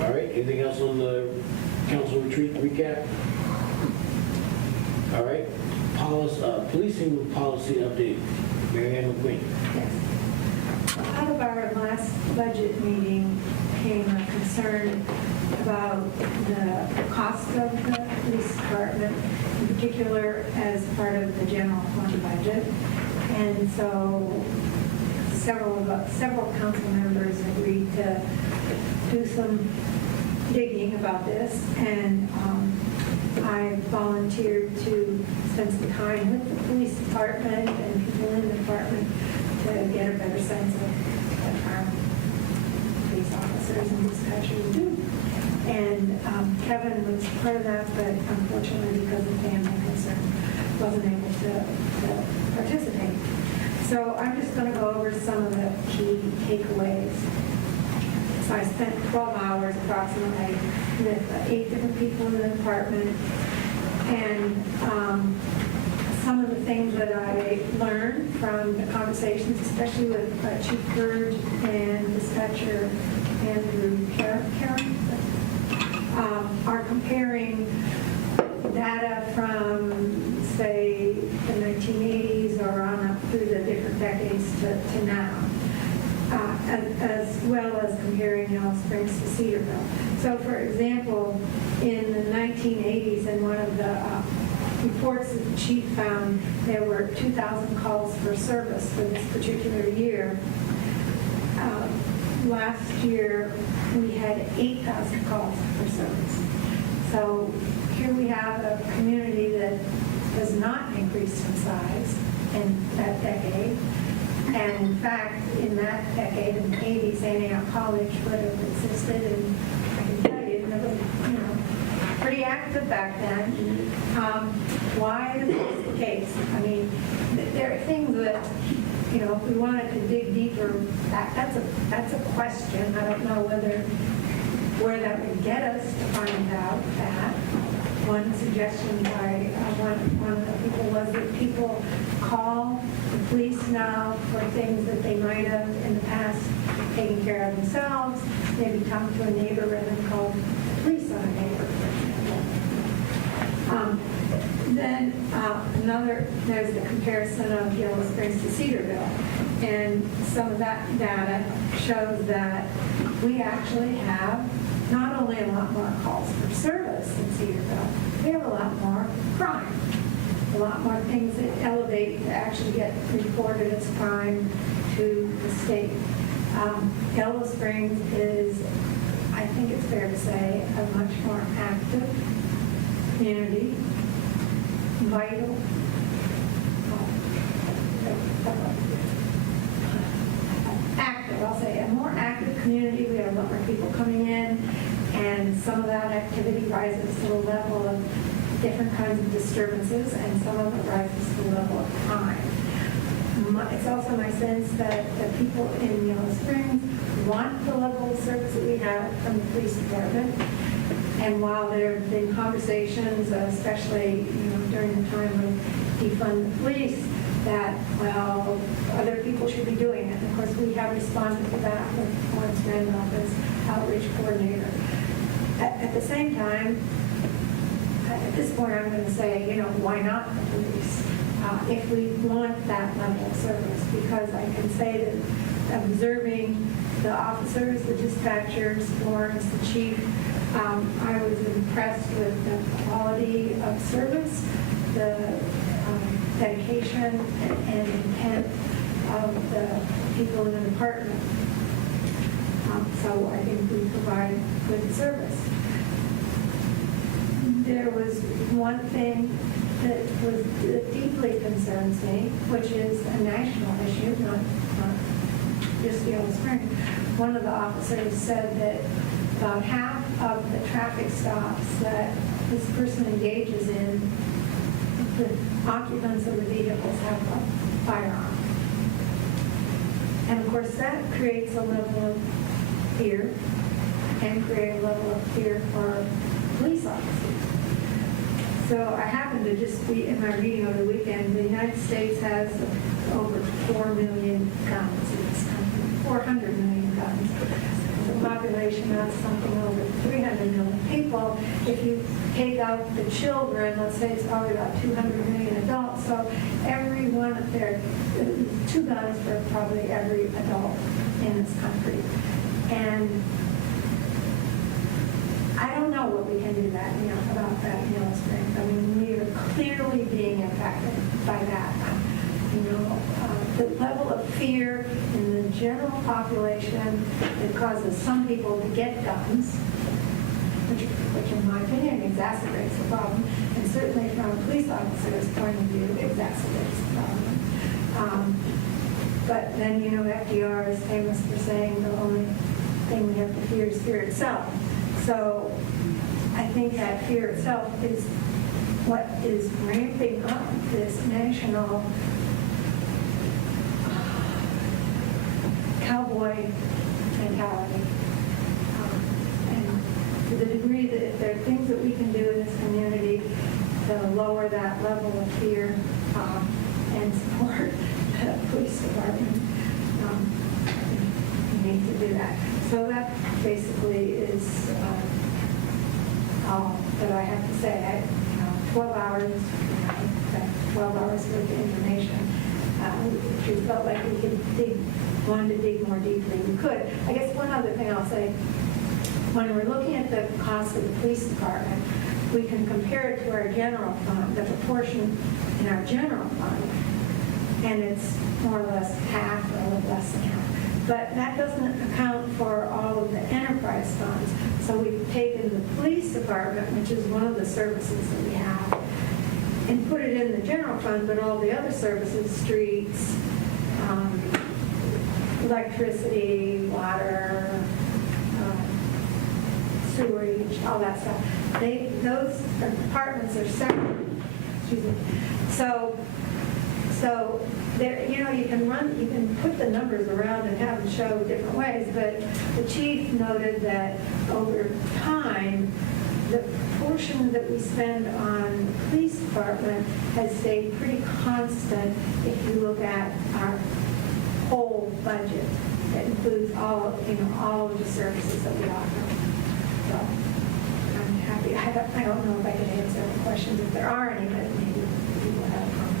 All right, anything else on the council retreat recap? All right, policing policy update, Mary Ann McQueen. Yes. Out of our last budget meeting came a concern about the cost of the police department, in particular as part of the general fund budget. And so several council members agreed to do some digging about this, and I volunteered to spend some time with the police department and people in the department to get a better sense of what our police officers and dispatchers do. And Kevin was part of that, but unfortunately because of family concern, wasn't able to participate. So I'm just going to go over some of the key takeaways. So I spent 12 hours approximately with 8 different people in the department, and some of the things that I learned from the conversations, especially with Chief Burge and dispatcher Andrew Karen, are comparing data from, say, the 1980s or on up through the different decades to now. As well as comparing Yellow Springs to Cedarville. So, for example, in the 1980s, in one of the reports that the chief found, there were 2,000 calls for service for this particular year. Last year, we had 8,000 calls for service. So here we have a community that has not increased in size in that decade. And in fact, in that decade, in the 80s, Antioch College would have existed, and I can tell you, it was, pretty active back then. Why is this the case? I mean, there are things that, if we wanted to dig deeper, that's a question. I don't know where that would get us to find out that. One suggestion by one of the people was that people call the police now for things that they might have in the past taken care of themselves, maybe talk to a neighbor rather than call the police on a neighbor, for example. Then there's the comparison of Yellow Springs to Cedarville. And some of that data shows that we actually have not only a lot more calls for service in Cedarville, we have a lot more crime. A lot more things that elevate to actually get reported as crime to the state. Yellow Springs is, I think it's fair to say, a much more active community, vital, active, I'll say, a more active community. We have a lot more people coming in, and some of that activity rises to the level of different kinds of disturbances, and some of it rises to the level of crime. It's also my sense that the people in Yellow Springs want the level of service that we have from the police department. And while there have been conversations, especially during the time of defund the police, that, well, other people should be doing it. Of course, we have responded to that with Lawrence Randolph as outreach coordinator. At the same time, at this point, I'm going to say, why not the police? If we want that level of service, because I can say that observing the officers, the dispatchers, Lawrence, the chief, I was impressed with the quality of service, the dedication and intent of the people in the department. So I think we provide good service. There was one thing that deeply concerns me, which is a national issue, not just Yellow Spring. One of the officers said that about half of the traffic stops that this person engages in, the occupants of the vehicles have a firearm. And of course, that creates a level of fear and create a level of fear for police officers. So I happened to just be in my reading over the weekend, the United States has over 4 million guns in this country, 400 million guns. The population of something over 300 million people. If you take out the children, let's say it's probably about 200 million adults. So every one of their 2 guns for probably every adult in this country. And I don't know what we can do about that in Yellow Springs. I mean, we are clearly being impacted by that. The level of fear in the general population that causes some people to get guns, which in my opinion exacerbates the problem, and certainly from a police officer's point of view exacerbates the problem. But then, FDR is famous for saying the only thing we have to fear is fear itself. So I think that fear itself is what is ramping up this national cowboy mentality. And to the degree that if there are things that we can do in this community to lower that level of fear and support the police department, we need to do that. So that basically is all that I have to say. 12 hours, 12 hours worth of information. If we felt like we wanted to dig more deeply, we could. I guess one other thing I'll say, when we're looking at the cost of the police department, we can compare it to our general fund, the proportion in our general fund, and it's more or less half or a little less than half. But that doesn't account for all of the enterprise funds. So we've taken the police department, which is one of the services that we have, and put it in the general fund, but all the other services, streets, electricity, water, sewerage, all that stuff. Those departments are separate. Excuse me. So there, you can put the numbers around and have them show different ways, but the chief noted that over time, the portion that we spend on the police department has stayed pretty constant if you look at our whole budget. That includes all of the services that we offer. So I'm happy. I don't know if I can answer the questions if there are any, but maybe people have comments.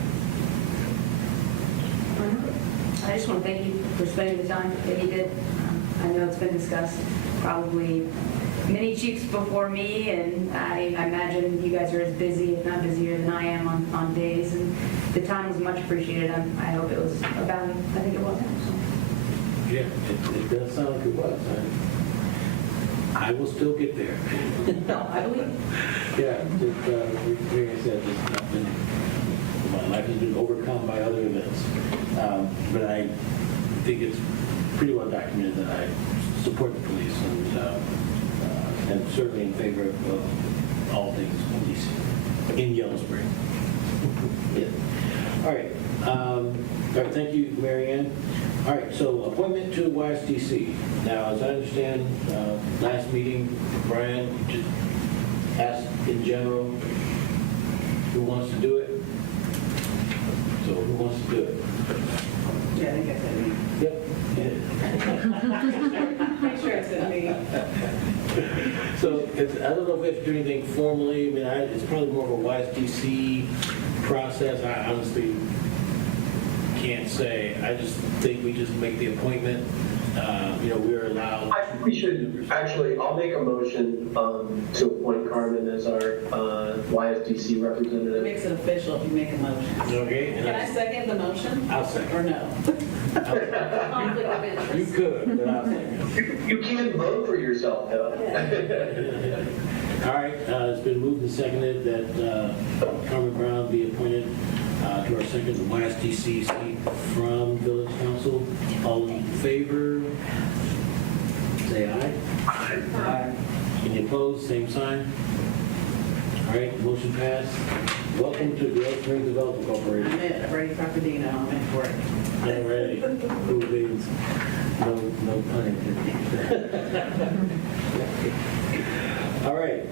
I just want to thank you for spending the time that you did. I know it's been discussed probably many chiefs before me, and I imagine you guys are as busy, if not busier than I am on days, and the time was much appreciated. I hope it was about, I think it was. So. Yeah, it does sound like it was. I will still get there. No, I believe. Yeah, just, like I said, just not been, my life has been overcome by other events. But I think it's pretty well documented that I support the police and certainly in favor of all things police in Yellow Spring. Yeah. All right. All right. Thank you, Mary Ann. All right. So appointment to YSDC. Now, as I understand, last meeting, Brian just ask in general who wants to do it. So who wants to do it? Yeah, I think I said me. Yep. Make sure I said me. So it's, I don't know if we have to do anything formally. I mean, it's probably more of a YSDC process. I honestly can't say. I just think we just make the appointment. We're allowed. I think we should, actually, I'll make a motion to appoint Carmen as our YSDC It representative. makes it official if you make a motion. Okay. And Can I second the motion? I'll second. Or no? Conflict of interest. You could, but I'll second. You can't vote for yourself, though. All right, it's been moved and seconded that Carmen Brown be appointed to our second YSDC seat from Village Council. All in favor, say aye. Aye. Any opposed, same sign. All right, motion passed. Welcome to Growth Spring Development Corporation. I'm it, Brady Pappadino, I'm in for it. All right, cool beans. No pun intended. All right,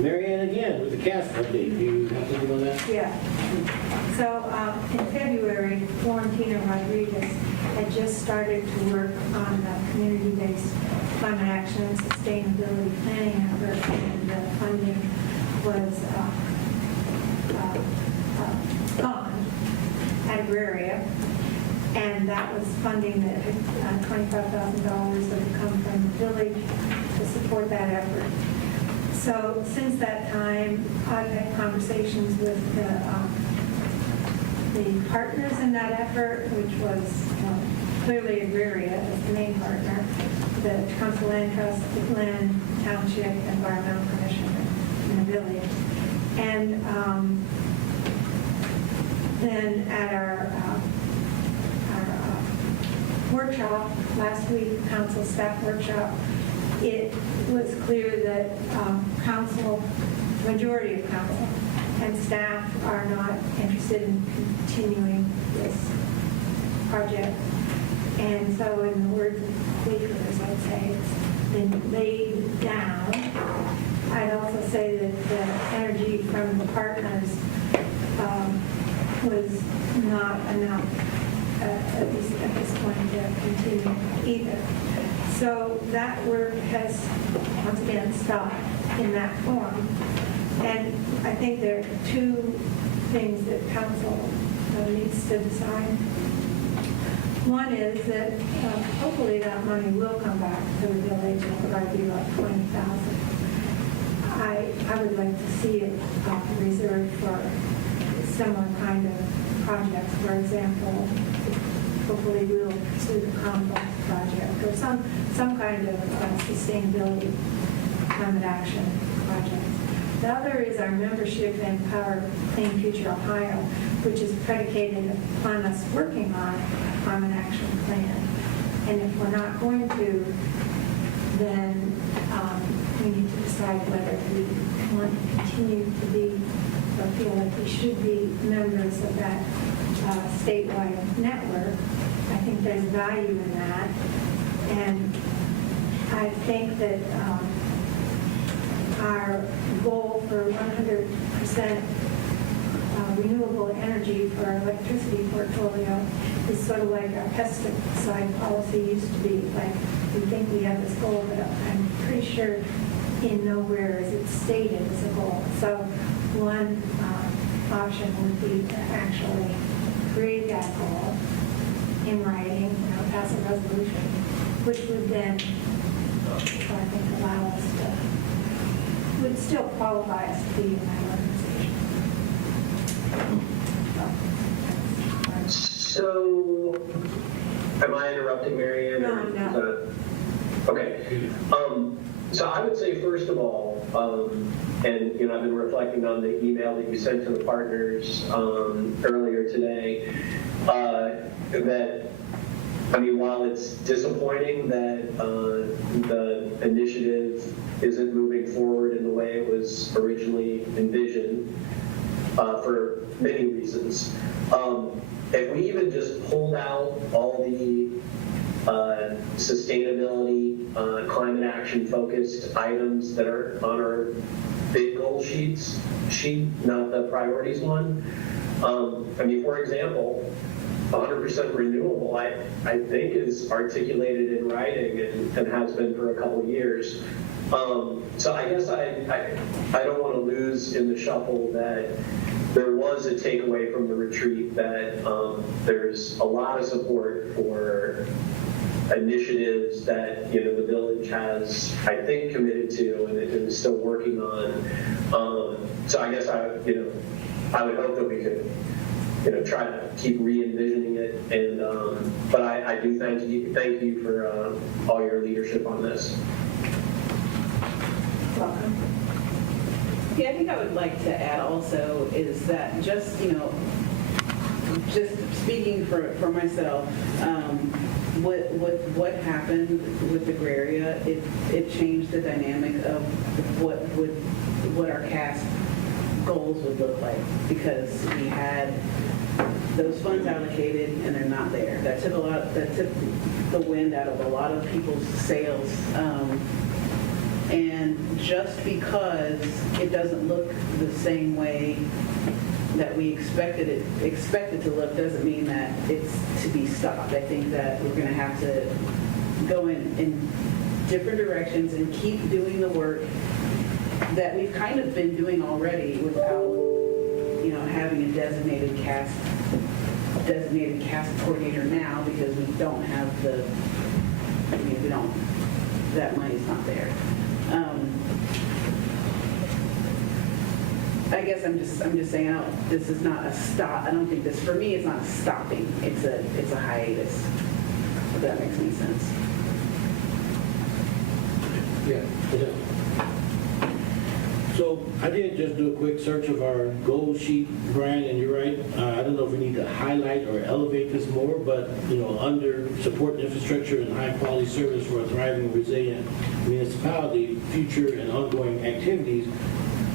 Mary Ann again with the cast update. Do you have something on that? Yeah. So in February, Florentino Rodriguez had just started to work on the community-based climate action and sustainability planning effort, and the funding was gone at Agraria. And that was funding that had $25,000 that had come from the village to support that effort. So since that time, I've had conversations with the partners in that effort, which was clearly Agraria as the main partner, the Council Land Trust, the Glen Township Environmental Commission in the village. And then at our workshop last week, council staff workshop, it was clear that council, majority of council and staff are not interested in continuing this project. And so in the words of Quakers, I'd say it's been laid down. I'd also say that the energy from the partners was not enough, at least at this point, to continue either. So that work has, once again, stopped in that form. And I think there are two things that council needs to decide. One is that hopefully that money will come back to the village. It'll probably be about $20,000. I would like to see it reserved for similar kind of projects. For example, hopefully we'll pursue the compost project or some kind of sustainability climate action project. The other is our membership in Power Clean Future Ohio, which is predicated upon us working on a climate action plan. And if we're not going to, then we need to decide whether we want to continue to be or feel like we should be members of that statewide network. I think there's value in that. And I think that our goal for 100% renewable energy for our electricity portfolio is sort of like our pesticide policy used to be. Like, we think we have this goal, but I'm pretty sure in nowhere is it stated as a goal. So one option would be to actually create that goal in writing, pass a resolution, which would then, I think, allow us to, would still qualify us to be in that organization. So, am I interrupting, Mary Ann? No. Okay. So I would say, first of all, and I've been reflecting on the email that you sent to the partners earlier today, that, while it's disappointing that the initiative isn't moving forward in the way it was originally envisioned, for many reasons, if we even just pulled out all the sustainability, climate action focused items that are on our big goal sheet, not the priorities one. I mean, for example, 100% renewable, I think is articulated in writing and has been for a couple of years. So I guess I don't want to lose in the shuffle that there was a takeaway from the retreat that there's a lot of support for initiatives that the village has, I think, committed to and is still working on. So I guess I would hope that we could try to keep re-envisioning it. And but I do thank you for all your leadership on this. Welcome. Yeah, I think I would like to add also is that just speaking for myself, with what happened with the Agraria, it changed the dynamic of what our CAS goals would look like, because we had those funds allocated and they're not there. That took the wind out of a lot of people's sails. And just because it doesn't look the same way that we expect it to look doesn't mean that it's to be stopped. I think that we're going to have to go in different directions and keep doing the work that we've kind of been doing already without, having a designated CAS coordinator now, because we don't have that money's not there. I guess I'm just saying, this is not a stop. I don't think this, for me, it's not stopping. It's a hiatus, if that makes any sense. Yeah. So I did just do a quick search of our goal sheet, Brian, and you're right. I don't know if we need to highlight or elevate this more, but under support infrastructure and high quality service for a thriving, resilient municipality, future and ongoing activities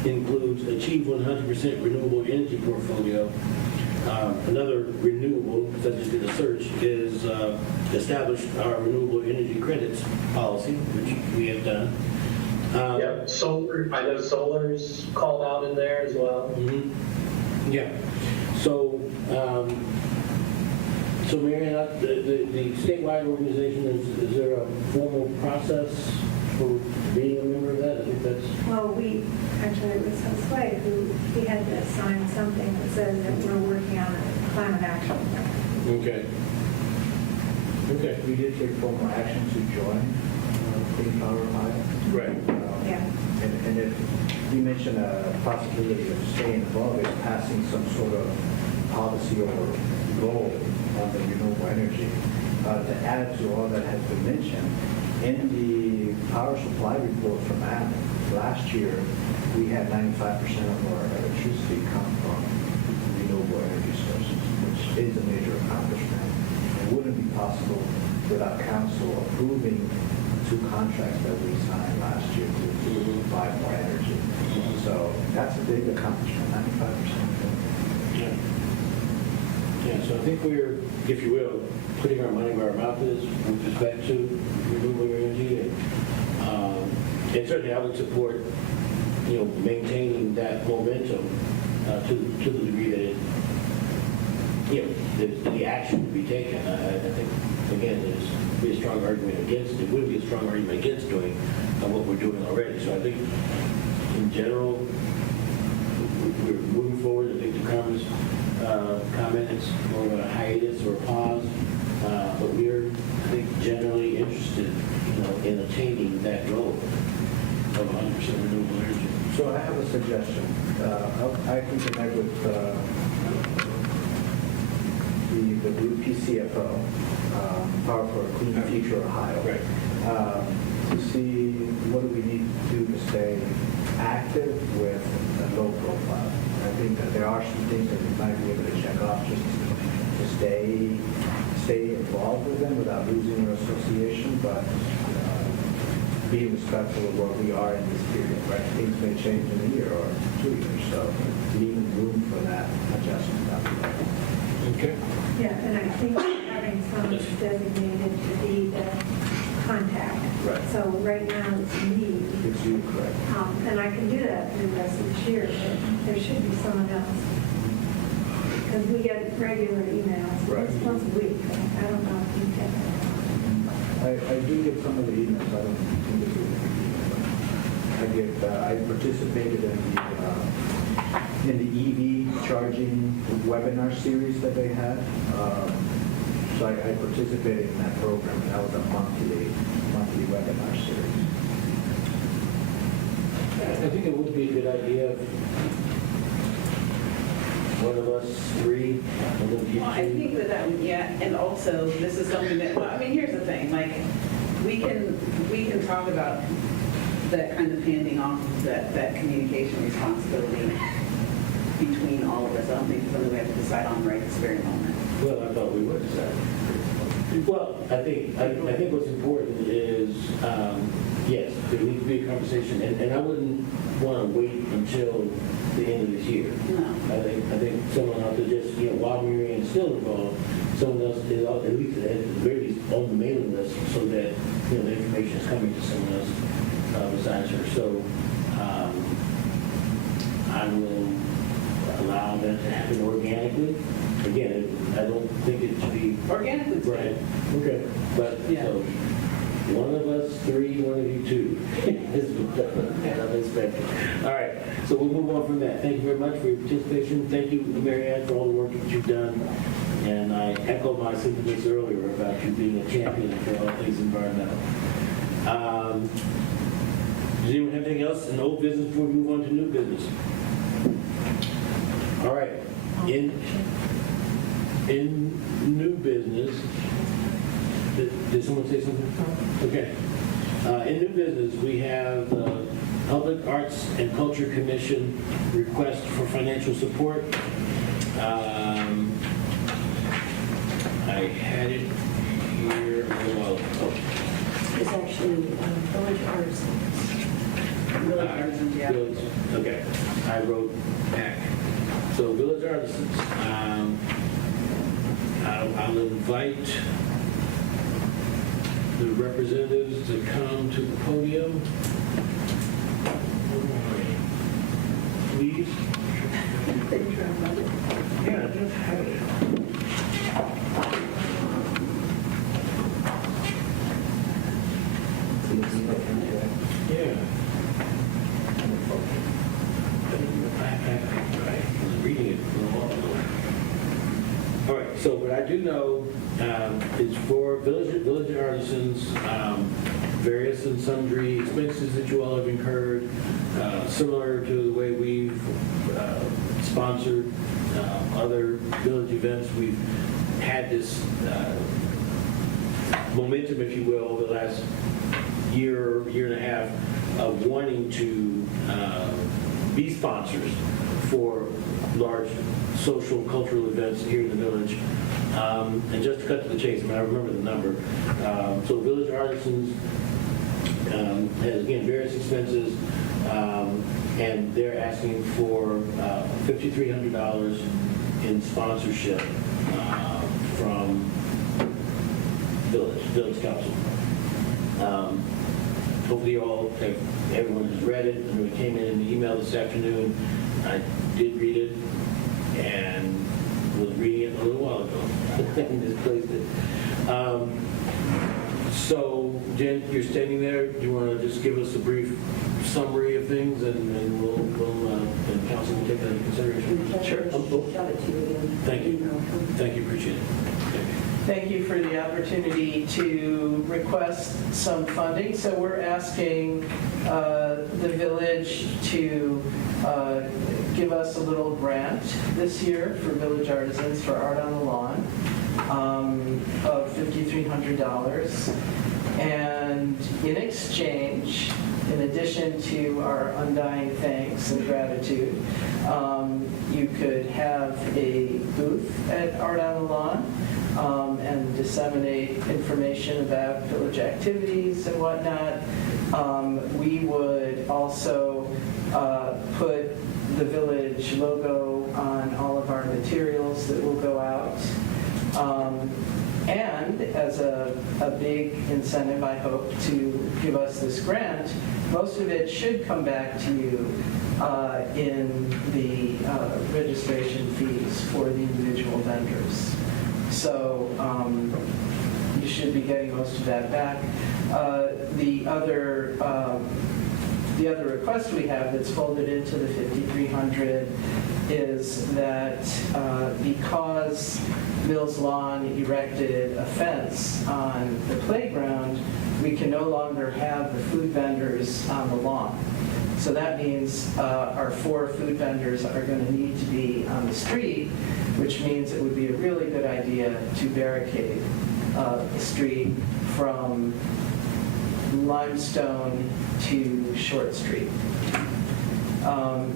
includes achieve 100% renewable energy portfolio. Another renewable, because I just did a search, is establish our renewable energy credits policy, which we have done. Yep, solar. I know solar's called out in there as well. Mm-hmm. Yeah. So, Marianne, the statewide organization, is there a formal process for being a member of that? I think that's... Well, it was Josue who, he had to sign something that says that we're working on a climate action plan. Okay. Okay. We did take formal action to join Clean Power Ohio. Right. Yeah. And if you mentioned a possibility of staying involved is passing some sort of policy or goal on the renewable energy. To add to all that has been mentioned, in the power supply report from Amending, last year we had 95% of our electricity come from renewable energy sources, which is a major accomplishment. It wouldn't be possible without council approving 2 contracts that we signed last year to provide more energy. So that's a big accomplishment, 95%. Yeah. Yeah, so I think we're, if you will, putting our money where our mouth is with respect to renewable energy. And certainly I would support, maintaining that momentum to the degree that it, the action to be taken. I think, again, there's be a strong argument against, it would be a strong argument against doing what we're doing already. So I think, in general, we're moving forward. I think the Carmen's comment is more of a hiatus or a pause, but we're, I think, generally interested, in attaining that goal of 100% renewable energy. So I have a suggestion. I can connect with the group PCFO, Power for a Clean Future Ohio, Right. To see what do we need to do to stay active with a low profile. I think that there are some things that we might be able to check off just to stay involved with them without losing our association, but be respectful of where we are in this period, right? Things may change in a year or 2 years, so leaving room for that adjustment. Okay. Yeah, and I think having someone designated to be the contact. Right. So right now it's me. It's you, correct? And I can do that for the rest of this year, but there should be someone else. Because we get regular emails, Right. it's once a week. I don't know if you get that. I do get some of the emails, I don't think it's I participated in the EV charging webinar series that they had. So I participated in that program, and that was a monthly webinar series. I think it would be a good idea if one of us three, one of you Well, I two. think that would, yeah, and also, this is something that, well, I mean, here's the thing, like, we can talk about that kind of handing off that communication responsibility between all of us. I don't think it's something we have to decide on right this very moment. Well, I thought we would decide. Well, I think what's important is, yes, there needs to be a conversation, and I wouldn't want to wait until the end of this year. No. I think someone else to just, while Mary Ann's still involved, someone else is at least at the very least on the mailing list so that, the information is coming to someone else besides her. So, I will allow that to happen organically. Again, I don't think it should be Organically, it's right. good. Okay. But, Yeah. so, one of us three, one of you two is what I'm expecting. All right, so we'll move on from that. Thank you very much for your participation. Thank you, Mary Ann, for all the work that you've done. And I echo my sentiments earlier about you being a champion for all things environmental. Does anyone have anything else in old business before we move on to new business? All right, in new business, did someone say something? Okay. In new business, we have the Public Arts and Culture Commission request for financial support. I had it here a little while ago. It's actually Village Artisans. Village Artisans, yeah. Okay, I wrote PACC. So Village Artisans, I'll invite the representatives to come to the podium. Please. Yeah, just have it. Yeah. I was reading it a little while ago. All right, so what I do know is for village artisans, various and sundry expenses that you all have incurred, similar to the way we've sponsored other village events. We've had this momentum, if you will, over the last year and a half of wanting to be sponsors for large social, cultural events here in the village. And just to cut to the chase, I remember the number. So Village Artisans has, again, various expenses, and they're asking for $5,300 in sponsorship from Village Council. Hopefully everyone has read it, and we came in an email this afternoon. I did read it, and was reading it a little while ago, and misplaced it. So, Jen, you're standing there. Do you want to just give us a brief summary of things, and and council will take that into consideration? Sure. Shove it to you again. Thank you. Thank you, appreciate it. Thank you. Thank you for the opportunity to request some funding. So we're asking the village to give us a little grant this year for Village Artisans for Art on the Lawn of $5,300. And in exchange, in addition to our undying thanks and gratitude, you could have a booth at Art on the Lawn and disseminate information about village activities and whatnot. We would also put the village logo on all of our materials that will go out. And as a big incentive, I hope, to give us this grant, most of it should come back to you in the registration fees for the individual vendors. So you should be getting most of that back. The other request we have that's folded into the 5,300 is that because Mills Lawn erected a fence on the playground, we can no longer have the food vendors on the lawn. So that means our 4 food vendors are going to need to be on the street, which means it would be a really good idea to barricade the street from Limestone to Short Street.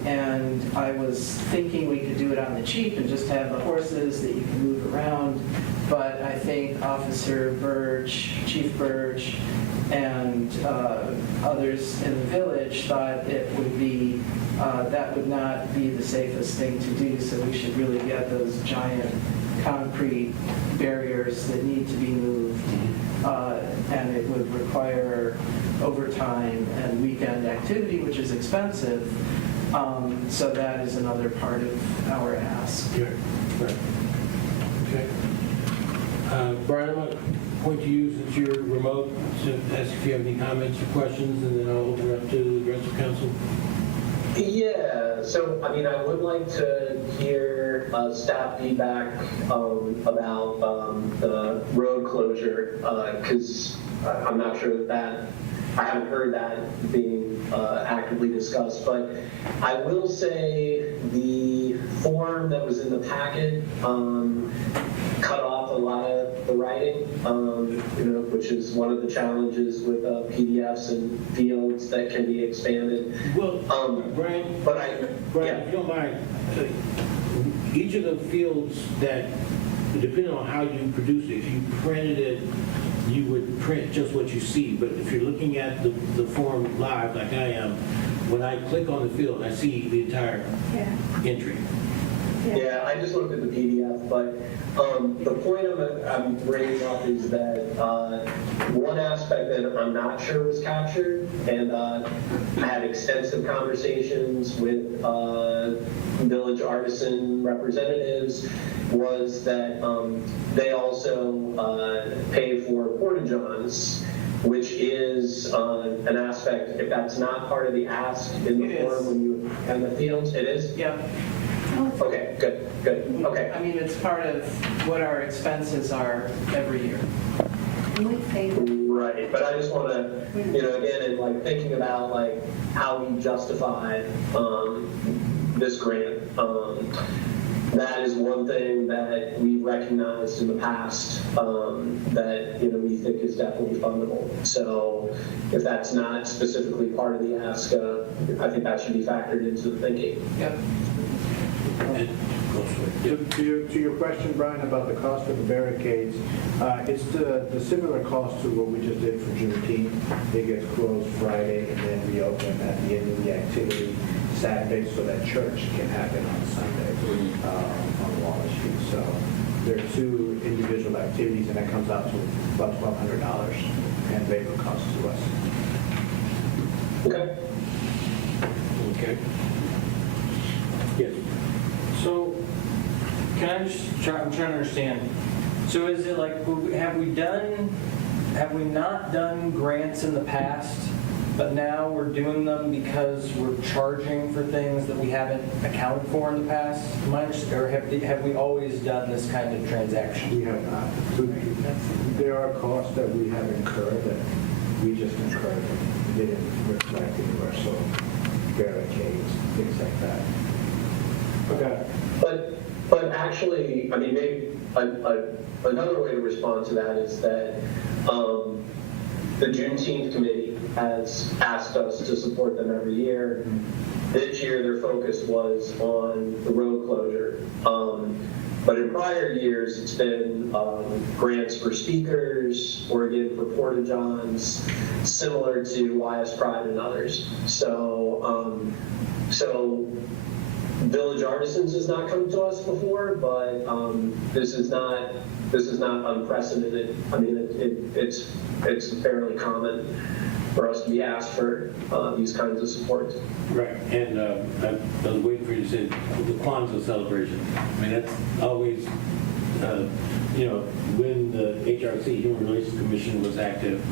And I was thinking we could do it on the cheap and just have the horses that you can move around, but I think Officer Burge, Chief Burge, and others in the village thought it would be, that would not be the safest thing to do, so we should really get those giant concrete barriers that need to be moved, and it would require overtime and weekend activity, which is expensive, so that is another part of our ask. Yeah, right. Okay. Brian, I'm going to point to you since you're remote to ask if you have any comments or questions, and then I'll open it up to the rest of council. Yeah, so I mean, I would like to hear staff feedback about the road closure, because I'm not sure that I haven't heard that being actively discussed, but I will say the form that was in the packet cut off a lot of the writing, which is one of the challenges with PDFs and fields that can be expanded. Well, Brian, if you don't mind, each of the fields that, depending on how you produce it, if you printed it, you would print just what you see. But if you're looking at the form live, like I am, when I click on the field, I see the entire entry. Yeah, I just looked at the PDF, but the point I'm bringing up is that one aspect that I'm not sure was captured, and I had extensive conversations with village artisan representatives, was that they also pay for porta-johns, which is an aspect, if that's not part of the ask in the form when you have the fields, it is? Yeah. Okay, good, okay. I mean, it's part of what our expenses are every year. Right, but I just want to, again, in like thinking about like how we justify this grant, that is one thing that we recognized in the past that we think is definitely fundable. So if that's not specifically part of the ask, I think that should be factored into the thinking. Yep. To your question, Brian, about the cost of the barricades, it's the similar cost to what we just did for Juneteenth. It gets closed Friday and then reopened at the end of the activity Saturday, so that church can happen on Sunday on Waltz Street. So there are 2 individual activities, and that comes out to about $1,200 and labor costs to us. Okay. Okay. Yes. So, can I just try, I'm trying to understand. So is it like, have we not done grants in the past, but now we're doing them because we're charging for things that we haven't accounted for in the past? Or have we always done this kind of transaction? We have not. There are costs that we have incurred that we just incurred. They didn't reflect anywhere, so barricades, things like that. Okay. But actually, I mean, maybe another way to respond to that is that the Juneteenth committee has asked us to support them every year. This year, their focus was on the road closure. But in prior years, it's been grants for speakers, or again for porta-johns, similar to YS Pride and others. So Village Artisans has not come to us before, but this is not unprecedented. I mean, it's fairly common for us to be asked for these kinds of supports. Right, and I was waiting for you to say the Kwanzaa celebration. I mean, that's always, when the HRC, Human Relations Commission, was active,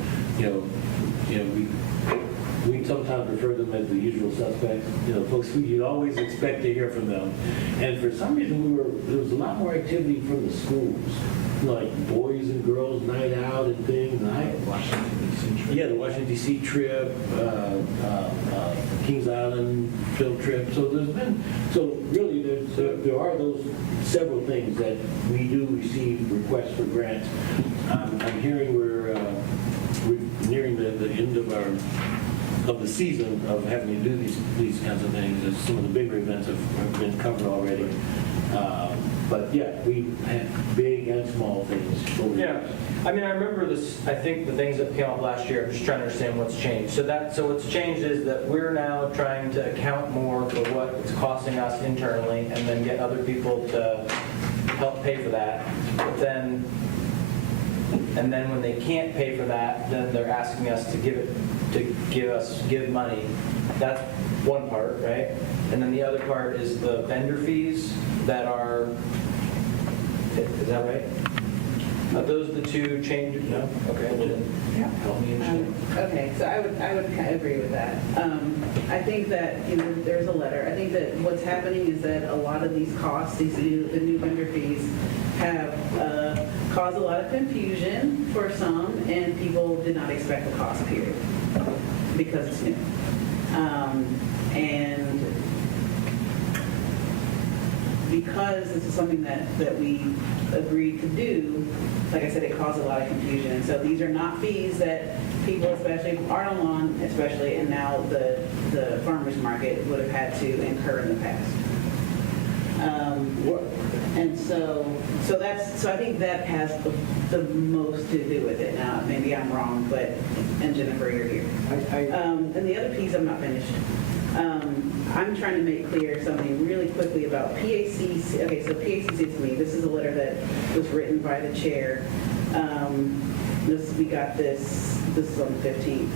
we sometimes refer to them as the usual suspects, folks who you'd always expect to hear from them. And for some reason, there was a lot more activity from the schools, like boys and girls night out and things. And Washington, D.C. trip. yeah, the Washington, D.C. trip, Kings Island field trip. So really there are those several things that we do receive requests for grants. I'm hearing we're nearing the end of the season of having to do these kinds of things, as some of the bigger events have been covered already. But yeah, we had big and small things over the Yeah, years. I mean, I remember this, I think the things that came up last year, I'm just trying to understand what's changed. So what's changed is that we're now trying to account more for what it's costing us internally and then get other people to help pay for that. But then when they can't pay for that, then they're asking us to give money. That's one part, right? And then the other part is the vendor fees that are, is that right? Are those the two changes? No? Okay. Well, then help me understand. Okay, so I would kind of agree with that. I think that, there's a letter. I think that what's happening is that a lot of these costs, the new vendor fees, have caused a lot of confusion for some, and people did not expect the cost, period, because it's new. And because this is something that we agreed to do, like I said, it caused a lot of confusion. And so these are not fees that people, especially Art Lawn, especially, and now the farmers market would have had to incur in the past. And so I think that has the most to do with it. Now, maybe I'm wrong, and Jennifer, you're here. And the other piece, I'm not finished. I'm trying to make clear something really quickly about PACC. Okay, so PACC to me, this is a letter that was written by the chair. We got this is on the 15th.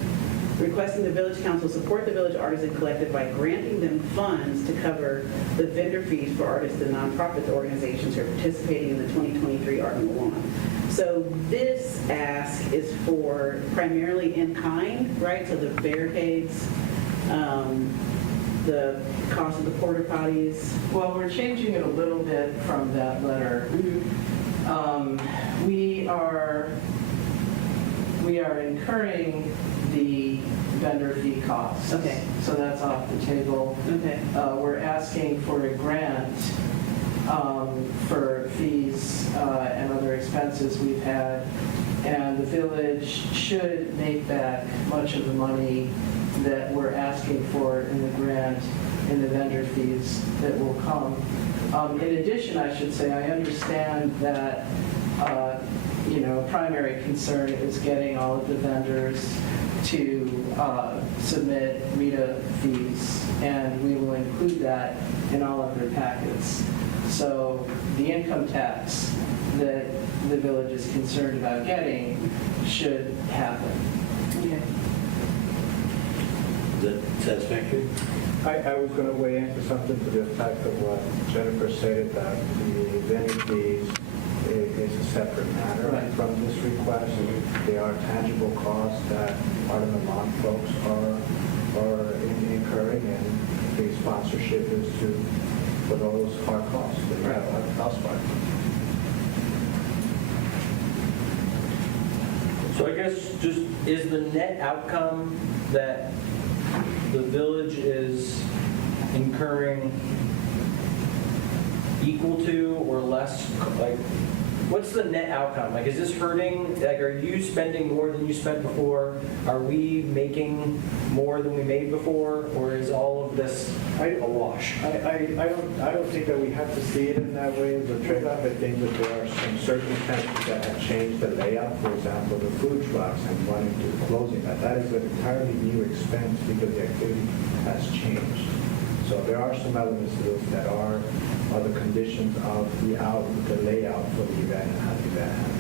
Requesting the Village Council support the Village Artisan Collective by granting them funds to cover the vendor fees for artists and nonprofit organizations who are participating in the 2023 Art on the Lawn. So this ask is for primarily in kind, right? So the barricades, the cost of the porta potties. Well, we're changing it a little bit from that letter. Mm-hmm. We are incurring the vendor fee costs. Okay. So that's off the table. Okay. We're asking for a grant for fees and other expenses we've had. And the village should make back much of the money that we're asking for in the grant in the vendor fees that will come. In addition, I should say, I understand that primary concern is getting all of the vendors to submit RETA fees, and we will include that in all of their packets. So the income tax that the village is concerned about getting should happen. Okay. Is that satisfactory? I was going to weigh into something to the effect of what Jennifer said, that the vendor fees is a separate matter Right. from this request. They are tangible costs that Art on the Lawn folks are incurring, and the sponsorship is for those hard costs that you have on the house part. So I guess just, is the net outcome that the village is incurring equal to or less, like, what's the net outcome? Like, is this hurting? Like, are you spending more than you spent before? Are we making more than we made before? Or is all of this a wash? I don't think that we have to see it in that way as a trade-off. I think that there are some circumstances that have changed the layout. For example, the food trucks and wanting to closing that. That is an entirely new expense because the activity has changed. So there are some elements to this that are the conditions of the layout for the event and how the event happens.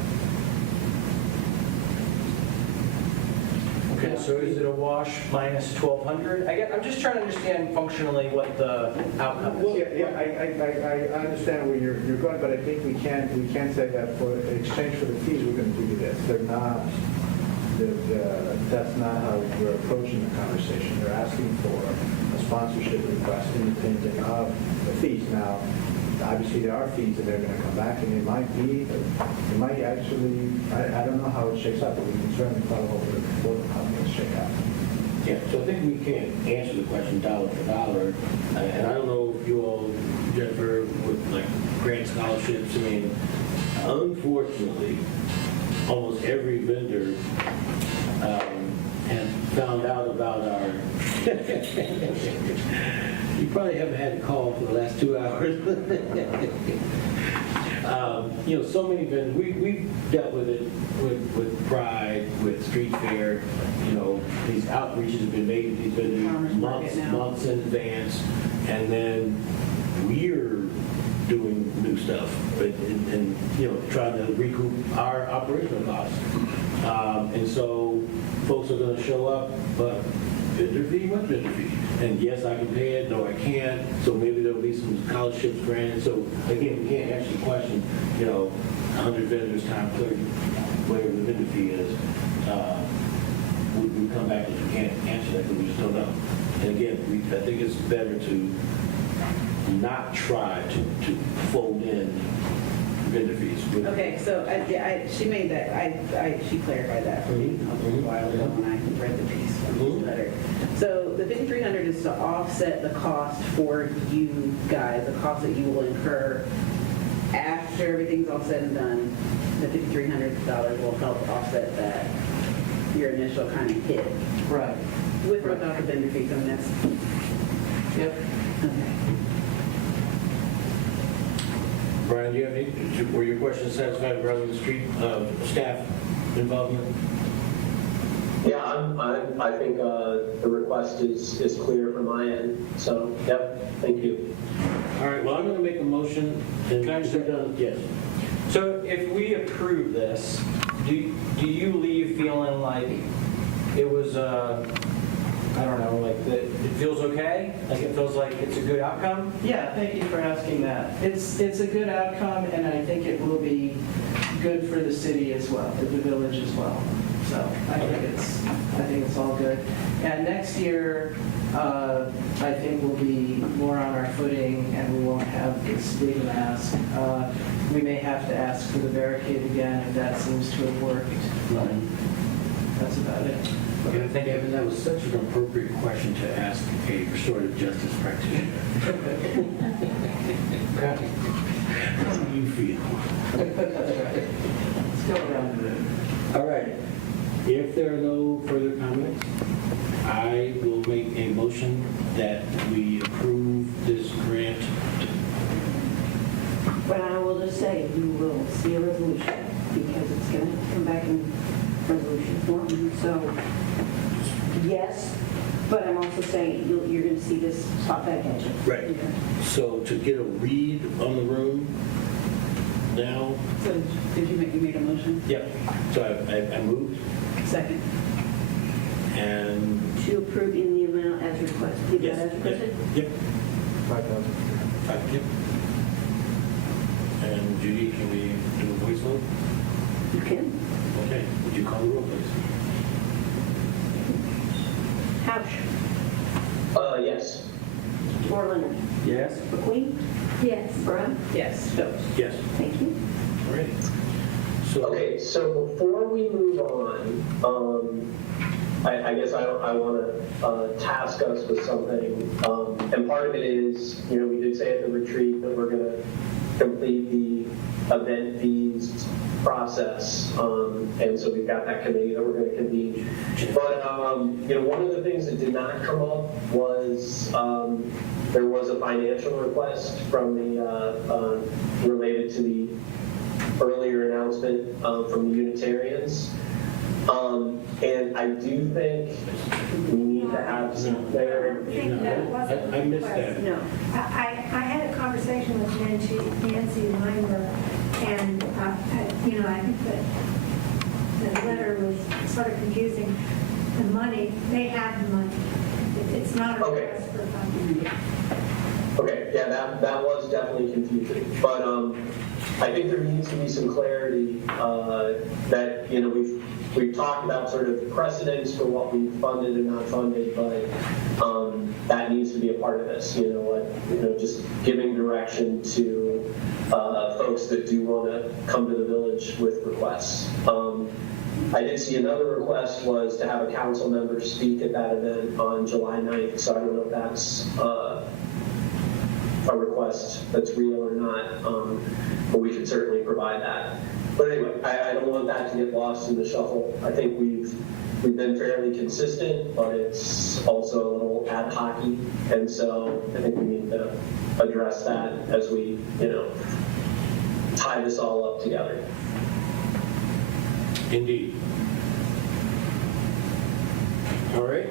Okay, so is it a wash minus 1,200? I'm just trying to understand functionally what the outcome is. I understand where you're going, but I think we can't say that in exchange for the fees, we're going to give you this. That's not how we're approaching the conversation. They're asking for a sponsorship request independent of the fees. Now, obviously, there are fees that they're going to come back, and it might actually, I don't know how it shakes out, but we can certainly follow over before how things shake out. Yeah, so I think we can't answer the question dollar for dollar, and I don't know if you all, Jennifer, with like grant scholarships, I mean, unfortunately, almost every vendor has found out about our, you probably haven't had a call for the last 2 hours. So many vendors, we've dealt with it with Pride, with Street Fair, these outreaches have been made to these vendors months in advance, and then we're doing new stuff and trying to recoup our operational costs. And so folks are going to show up, but vendor fee, what vendor fee? And yes, I can pay it, no, I can't. So maybe there'll be some scholarships granted. So again, we can't answer the question, 100 vendors times 30, whatever the vendor fee is. We come back and we can't answer that because we just don't know. And again, I think it's better to not try to fold in vendor fees. Okay, so she made that, she clarified that for me a little while ago when I read the piece of the letter. So the $5,300 is to offset the cost for you guys, the cost that you will incur after everything's all said and done. The $5,300 will help offset that, your initial kind of hit. Right. With or without the vendor fees, I mean, that's, Yep. okay. Brian, do you have any, were your questions satisfied regarding the street staff involvement? Yeah, I think the request is clear from my end. So, yep, thank you. All right, well, I'm going to make a motion. And Can I just- Yes. So if we approve this, do you leave feeling like it was, I don't know, like that it feels okay? Like it feels like it's a good outcome? Yeah, thank you for asking that. It's a good outcome, and I think it will be good for the city as well, the village as well. So I think it's all good. And next year, I think we'll be more on our footing, and we won't have this big of an ask. We may have to ask for the barricade again if that seems to have worked. But that's about it. Okay, I think, Evan, that was such an appropriate question to ask a restorative justice practitioner. How do you feel? Let's go around the room. All right. If there are no further comments, I will make a motion that we approve this grant. But I will just say, you will see a resolution, because it's going to come back in resolution form. So, yes, but I'm also saying you're going to see this pop back at you. Right. So to get a read on the room now. So did you made a motion? Yep. So I moved. Second. And To approve in the amount as requested. yes. As requested? Yep. 5,000. Yep. And Judy, can we do a voice vote? You can. Okay. Would you call the roll, please? Housh. Yes. Borland. Yes. McQueen. Yes. Brown. Yes. Stokes. Yes. Thank you. All right. So. Okay, so before we move on, I guess I want to task us with something, and part of it is, we did say at the retreat that we're going to complete the event fees process, and so we've got that committee that we're going to convene. But one of the things that did not come up was there was a financial request from the related to the earlier announcement from the Unitarians. And I do think we need need to have some clarity. I missed that. No. I had a conversation with Nancy Weimer, and, I think that the letter was sort of confusing. The money, they have the money. It's not a Okay. request for funding. Okay, yeah, that was definitely confusing, but I think there needs to be some clarity that, we've talked about sort of precedents for what we've funded and not funded, but that needs to be a part of this, just giving direction to folks that do want to come to the village with requests. I did see another request was to have a council member speak at that event on July 9th, so I don't know if that's a request that's real or not, but we can certainly provide that. But anyway, I don't want that to get lost in the shuffle. I think we've been fairly consistent, but it's also a little ad hoc-y, and so I think we need to address that as we, tie this all up together. Indeed. All right.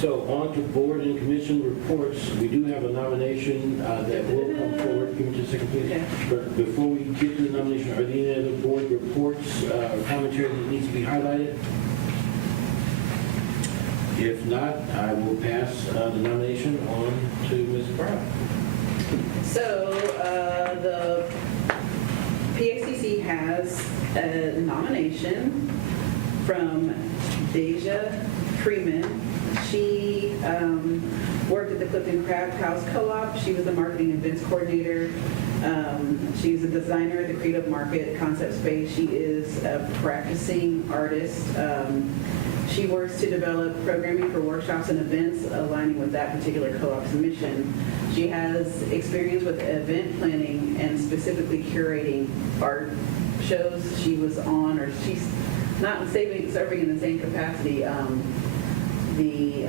So on to board and commission reports. We do have a nomination that will come forward. Give me just a second, please. Okay. But before we get to the nomination, are there any other board reports or commentary that needs to be highlighted? If not, I will pass the nomination on to Ms. Brown. So the PACC has a nomination from Deja Freeman. She worked at the Clifton Crab House Co-op. She was the marketing events coordinator. She's a designer at the Creative Market Concept Space. She is a practicing artist. She works to develop programming for workshops and events aligning with that particular co-op's mission. She has experience with event planning and specifically curating art shows. She was on, or she's not serving in the same capacity, the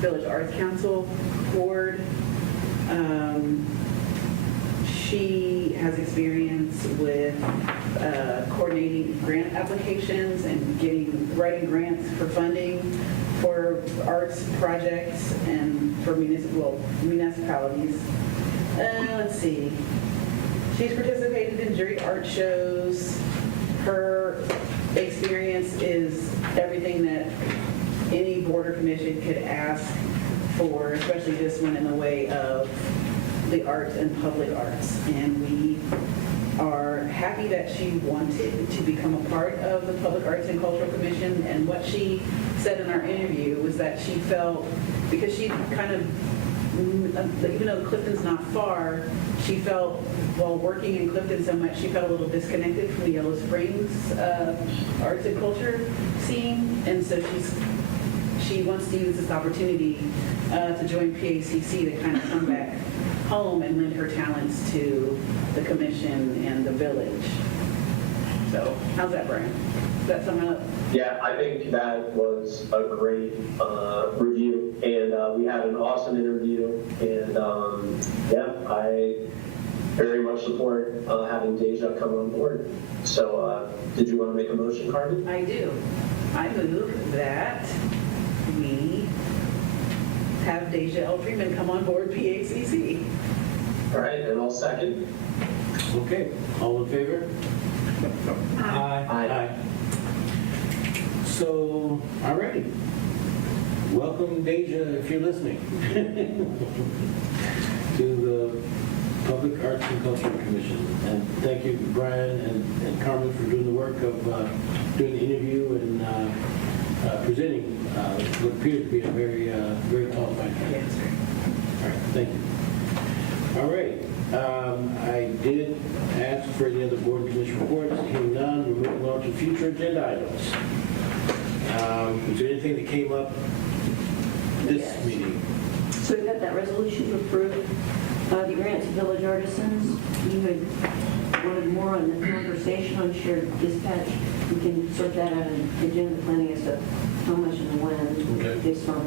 Village Arts Council Board. She has experience with coordinating grant applications and writing grants for funding for arts projects and for municipalities. Let's see. She's participated in jury art shows. Her experience is everything that any board or commission could ask for, especially this one in the way of the arts and public arts. And we are happy that she wanted to become a part of the Public Arts and Cultural Commission. And what she said in our interview was that she felt, because she kind of, even though Clifton's not far, she felt while working in Clifton so much, she felt a little disconnected from the Yellow Springs arts and culture scene. And so she wants to use this opportunity to join PACC to kind of come back home and lend her talents to the commission and the village. So how's that, Brian? Does that sum it up? Yeah, I think that was a great review, and we had an awesome interview, and I very much support having Deja come on board. So did you want to make a motion, Carmen? I do. I move that we have Deja L. Freeman come on board PACC. All right, and I'll second. Okay, all in favor? Aye. So, all righty. Welcome, Deja, if you're listening, to the Public Arts and Cultural Commission. And thank you, Brian and Carmen, for doing the work of doing the interview and presenting what appears to be a very qualified candidate. All right, thank you. All right. I did ask for any other board and commission reports. Hearing none, we're moving on to future agenda items. Is there anything that came up this meeting? So we've got that resolution to approve the grant to Village Artisans. You had wanted more on the conversation on shared dispatch. We can sort that out in agenda planning as to how much and when, Okay. based on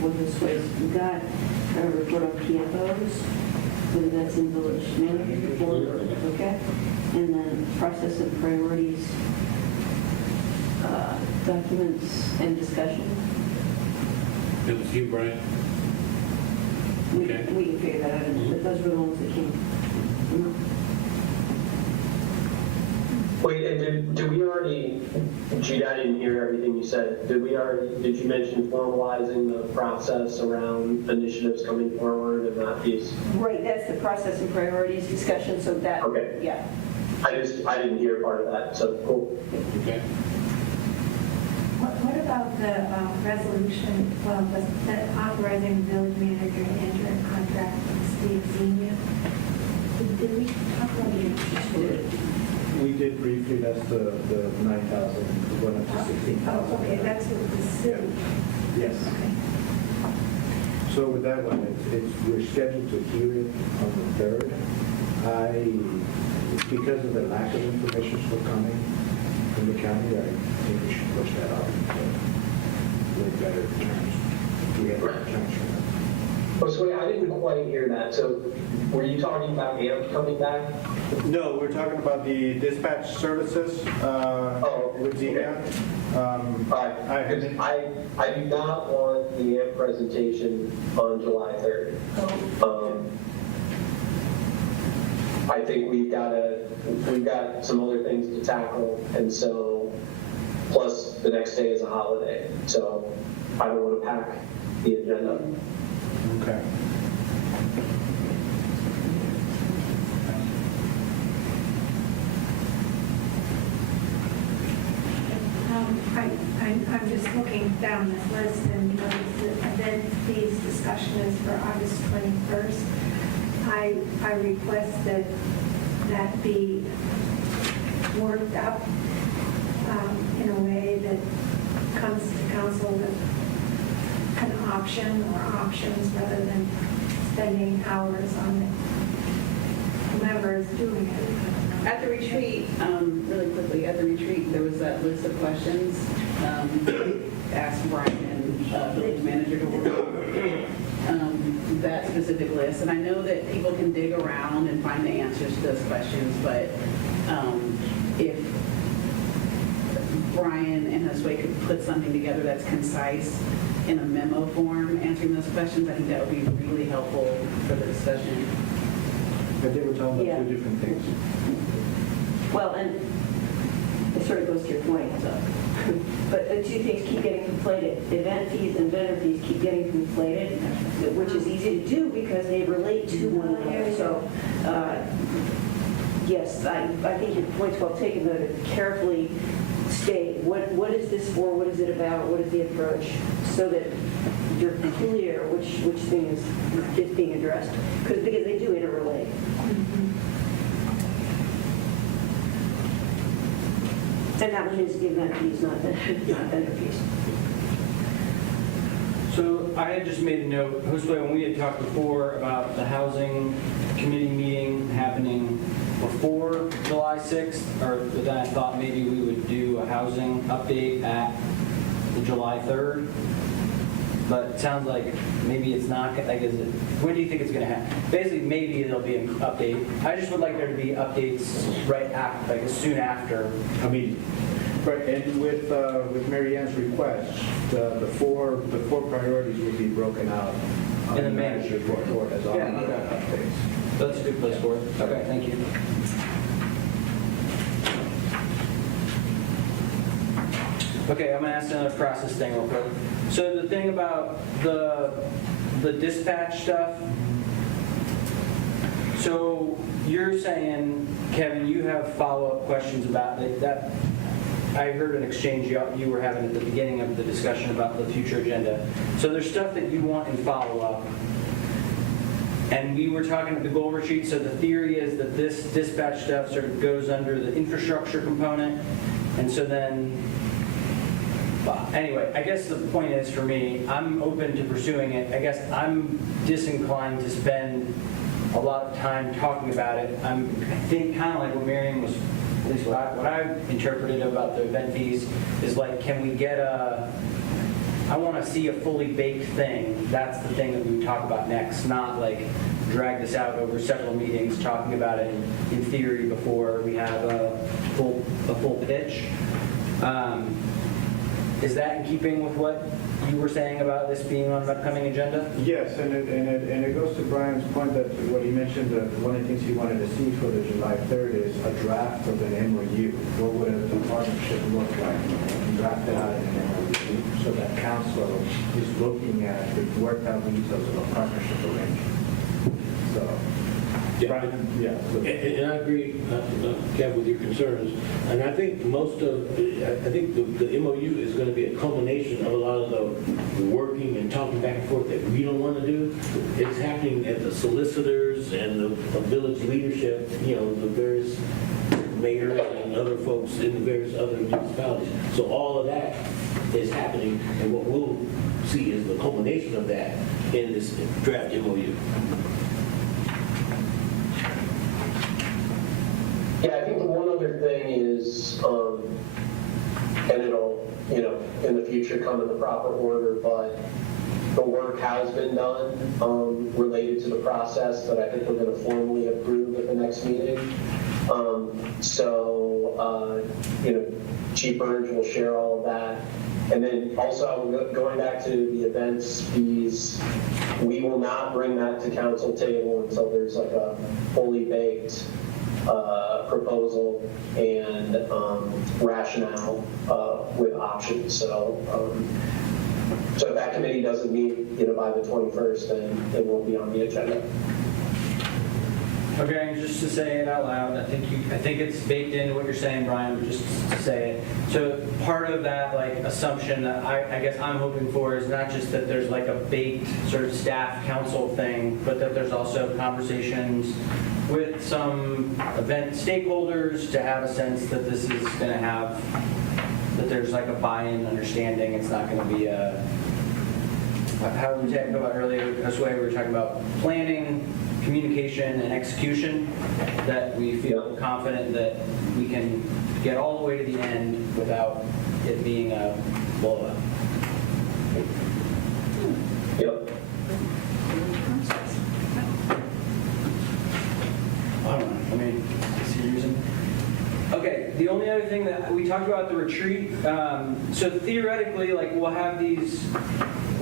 what this was. We've got a report on PFOs, whether that's in village manager report, okay? And then process of priorities, documents and discussion. That was you, Brian? We Okay. we can figure that out, but those were the ones that came. Wait, and did we already, Gene, I didn't hear everything you said. Did you mention formalizing the process around initiatives coming forward and that piece? Right, that's the process and priorities discussion, so that, Okay. yeah. I didn't hear part of that, so cool. Okay. What about the resolution, well, the authorizing the village manager to enter a contract with Steve Zenia? Did we talk about it? We did briefly, that's the 9,000, went up to 16,000. Oh, okay, that's what the city. Yes. Okay. So with that one, we're scheduled to hear it on the 3rd. Because of the lack of information still coming from the county, I think we should push that off with better terms. We have better terms from them. Oh, so wait, I didn't quite hear that. So were you talking about AMP coming back? No, we're talking about the dispatch services with Zenia. I do not want the AMP presentation on July 3rd. I think we've got some other things to tackle, and so, plus the next day is a holiday, so I don't want to pack the agenda. Okay. I'm just looking down this list and notice that event fees discussion is for August 21st. I request that be worked up in a way that comes to council with an option or options rather than spending hours on it. Whoever is doing it. At the retreat, really quickly, at the retreat, there was that list of questions. Asked Brian, village manager, to work on that specific list. And I know that people can dig around and find the answers to those questions, but if Brian and Josue could put something together that's concise in a memo form answering those questions, I think that would be really helpful for the discussion. But they were talking Yeah. about two different things. Well, and it sort of goes to your point, so. But the two things keep getting conflated. Event fees and vendor fees keep getting conflated, which is easy to do because they relate to one another. So, yes, I think your point's well taken, though, to carefully state what is this for, what is it about, what is the approach, so that you're clear which thing is being addressed. Because they do interrelate. And that one is the event fees, not vendor fees. So I had just made a note, Josue, when we had talked before about the housing committee meeting happening before July 6th, or then I thought maybe we would do a housing update at the July 3rd. But it sounds like maybe it's not, like, when do you think it's going to happen? Basically, maybe there'll be an update. I just would like there to be updates right after, like soon after. I mean, right, and with Mary Ann's request, the four priorities will be broken out In the manager's report as all Yeah, okay. updates. That's a good place for it. Okay, thank you. Okay, I'm gonna ask another process thing real quick. So the thing about the dispatch stuff, so you're saying, Kevin, you have follow-up questions about that. I heard an exchange you were having at the beginning of the discussion about the future agenda. So there's stuff that you want in follow-up. And we were talking at the goal retreat, so the theory is that this dispatch stuff sort of goes under the infrastructure component. And so then, anyway, I guess the point is for me, I'm open to pursuing it. I guess I'm disinclined to spend a lot of time talking about it. I think kind of like what Miriam was, at least what I interpreted about the event fees is like, can we get I want to see a fully baked thing. That's the thing that we would talk about next, not like drag this out over several meetings talking about it in theory before we have a full pitch. Is that in keeping with what you were saying about this being on an upcoming agenda? Yes, and it goes to Brian's point that what he mentioned, that one of the things he wanted to see for the July 3rd is a draft of an MOU. What would the partnership look like? Draft it out in an MOU so that council is looking at the worked out details of a partnership arrangement. So, Yeah. Brian, yeah. so- And I agree, Kev, with your concerns. And I think I think the MOU is going to be a culmination of a lot of the working and talking back and forth that we don't want to do. It's happening at the solicitors and the village leadership, the various mayors and other folks in the various other municipalities. So all of that is happening, and what we'll see is the culmination of that in this draft MOU. Yeah, I think the one other thing is, and it'll, in the future come in the proper order, but the work has been done related to the process that I think we're going to formally approve at the next meeting. Chief Burge will share all of that. And then also, going back to the events fees, we will not bring that to council table until there's like a fully baked proposal and rationale with options. So if that committee doesn't meet, by the 21st, then it won't be on the agenda. Okay, and just to say it out loud, I think it's baked into what you're saying, Brian, but just to say it. So part of that assumption that I guess I'm hoping for is not just that there's a baked sort of staff council thing, but that there's also conversations with some event stakeholders to have a sense that this is going to have, that there's a buy-in understanding. It's not going to be a, how we talked about earlier, this way we were talking about planning, communication, and execution, that we feel confident that we can get all the way to the end without it being a blowout. Yep. I don't know. I mean, see your reason. Okay, the only other thing that we talked about the retreat. So theoretically, we'll have these.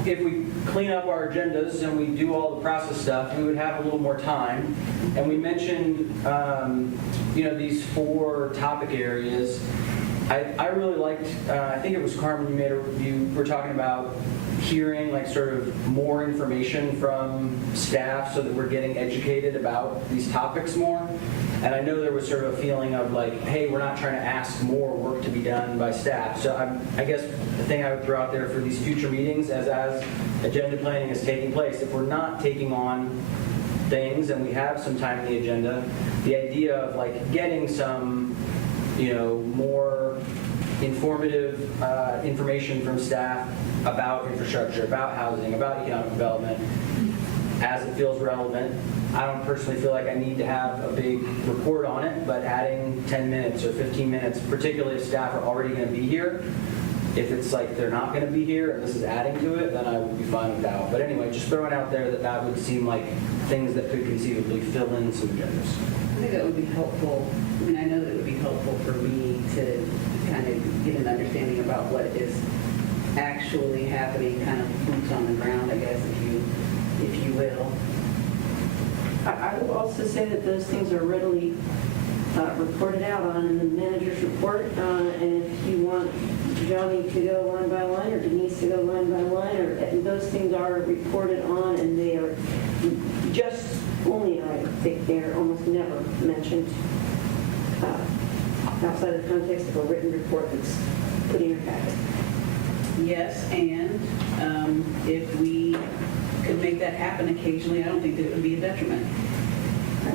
If we clean up our agendas and we do all the process stuff, we would have a little more time. And we mentioned, these 4 topic areas. I really liked. I think it was Carmen. You were talking about hearing sort of more information from staff so that we're getting educated about these topics more. And I know there was sort of a feeling of hey, we're not trying to ask more work to be done by staff. So I guess the thing I would throw out there for these future meetings as agenda planning is taking place, if we're not taking on things and we have some time in the agenda, the idea of getting some, more informative information from staff about infrastructure, about housing, about economic development, as it feels relevant. I don't personally feel like I need to have a big report on it, but adding 10 minutes or 15 minutes, particularly if staff are already going to be here, if it's they're not going to be here and this is adding to it, then I would be fine with that. But anyway, just throwing out there that would seem like things that could conceivably fill in some agendas. I think that would be helpful. I know that it would be helpful for me to kind of get an understanding about what is actually happening, kind of boots on the ground, I guess, if you will. I will also say that those things are readily reported out on in the manager's report. And if you want Johnny to go line by line or Denise to go line by line, those things are reported on, and they are just only, I think, they're almost never mentioned outside of the context of a written report that's put in your packet. Yes, and if we could make that happen occasionally, I don't think that it would be a detriment. I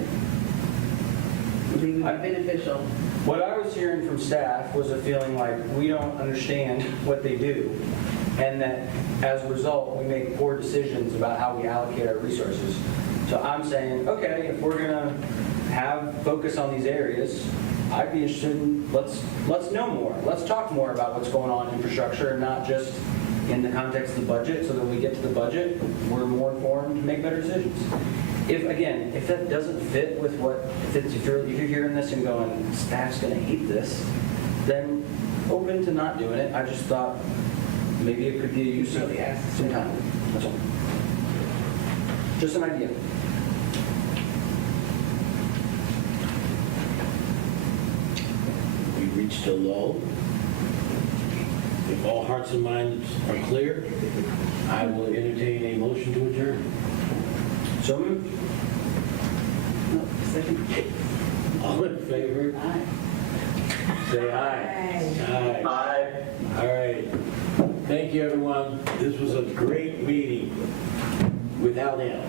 think it would be beneficial. What I was hearing from staff was a feeling we don't understand what they do, and that as a result, we make poor decisions about how we allocate our resources. So I'm saying, okay, if we're going to have focus on these areas, I'd be interested in, let's know more. Let's talk more about what's going on in infrastructure, and not just in the context of the budget, so that when we get to the budget, we're more informed to make better decisions. If that doesn't fit with if you're hearing this and going, staff's going to hate this, then open to not doing it. I just thought maybe it could be a use of some time. That's all. Just an idea. We reached a lull. If all hearts and minds are clear, I will entertain a motion to adjourn. So moved. No, second. All in favor? Aye. Say aye. Aye. All right. Thank you, everyone. This was a great meeting without him.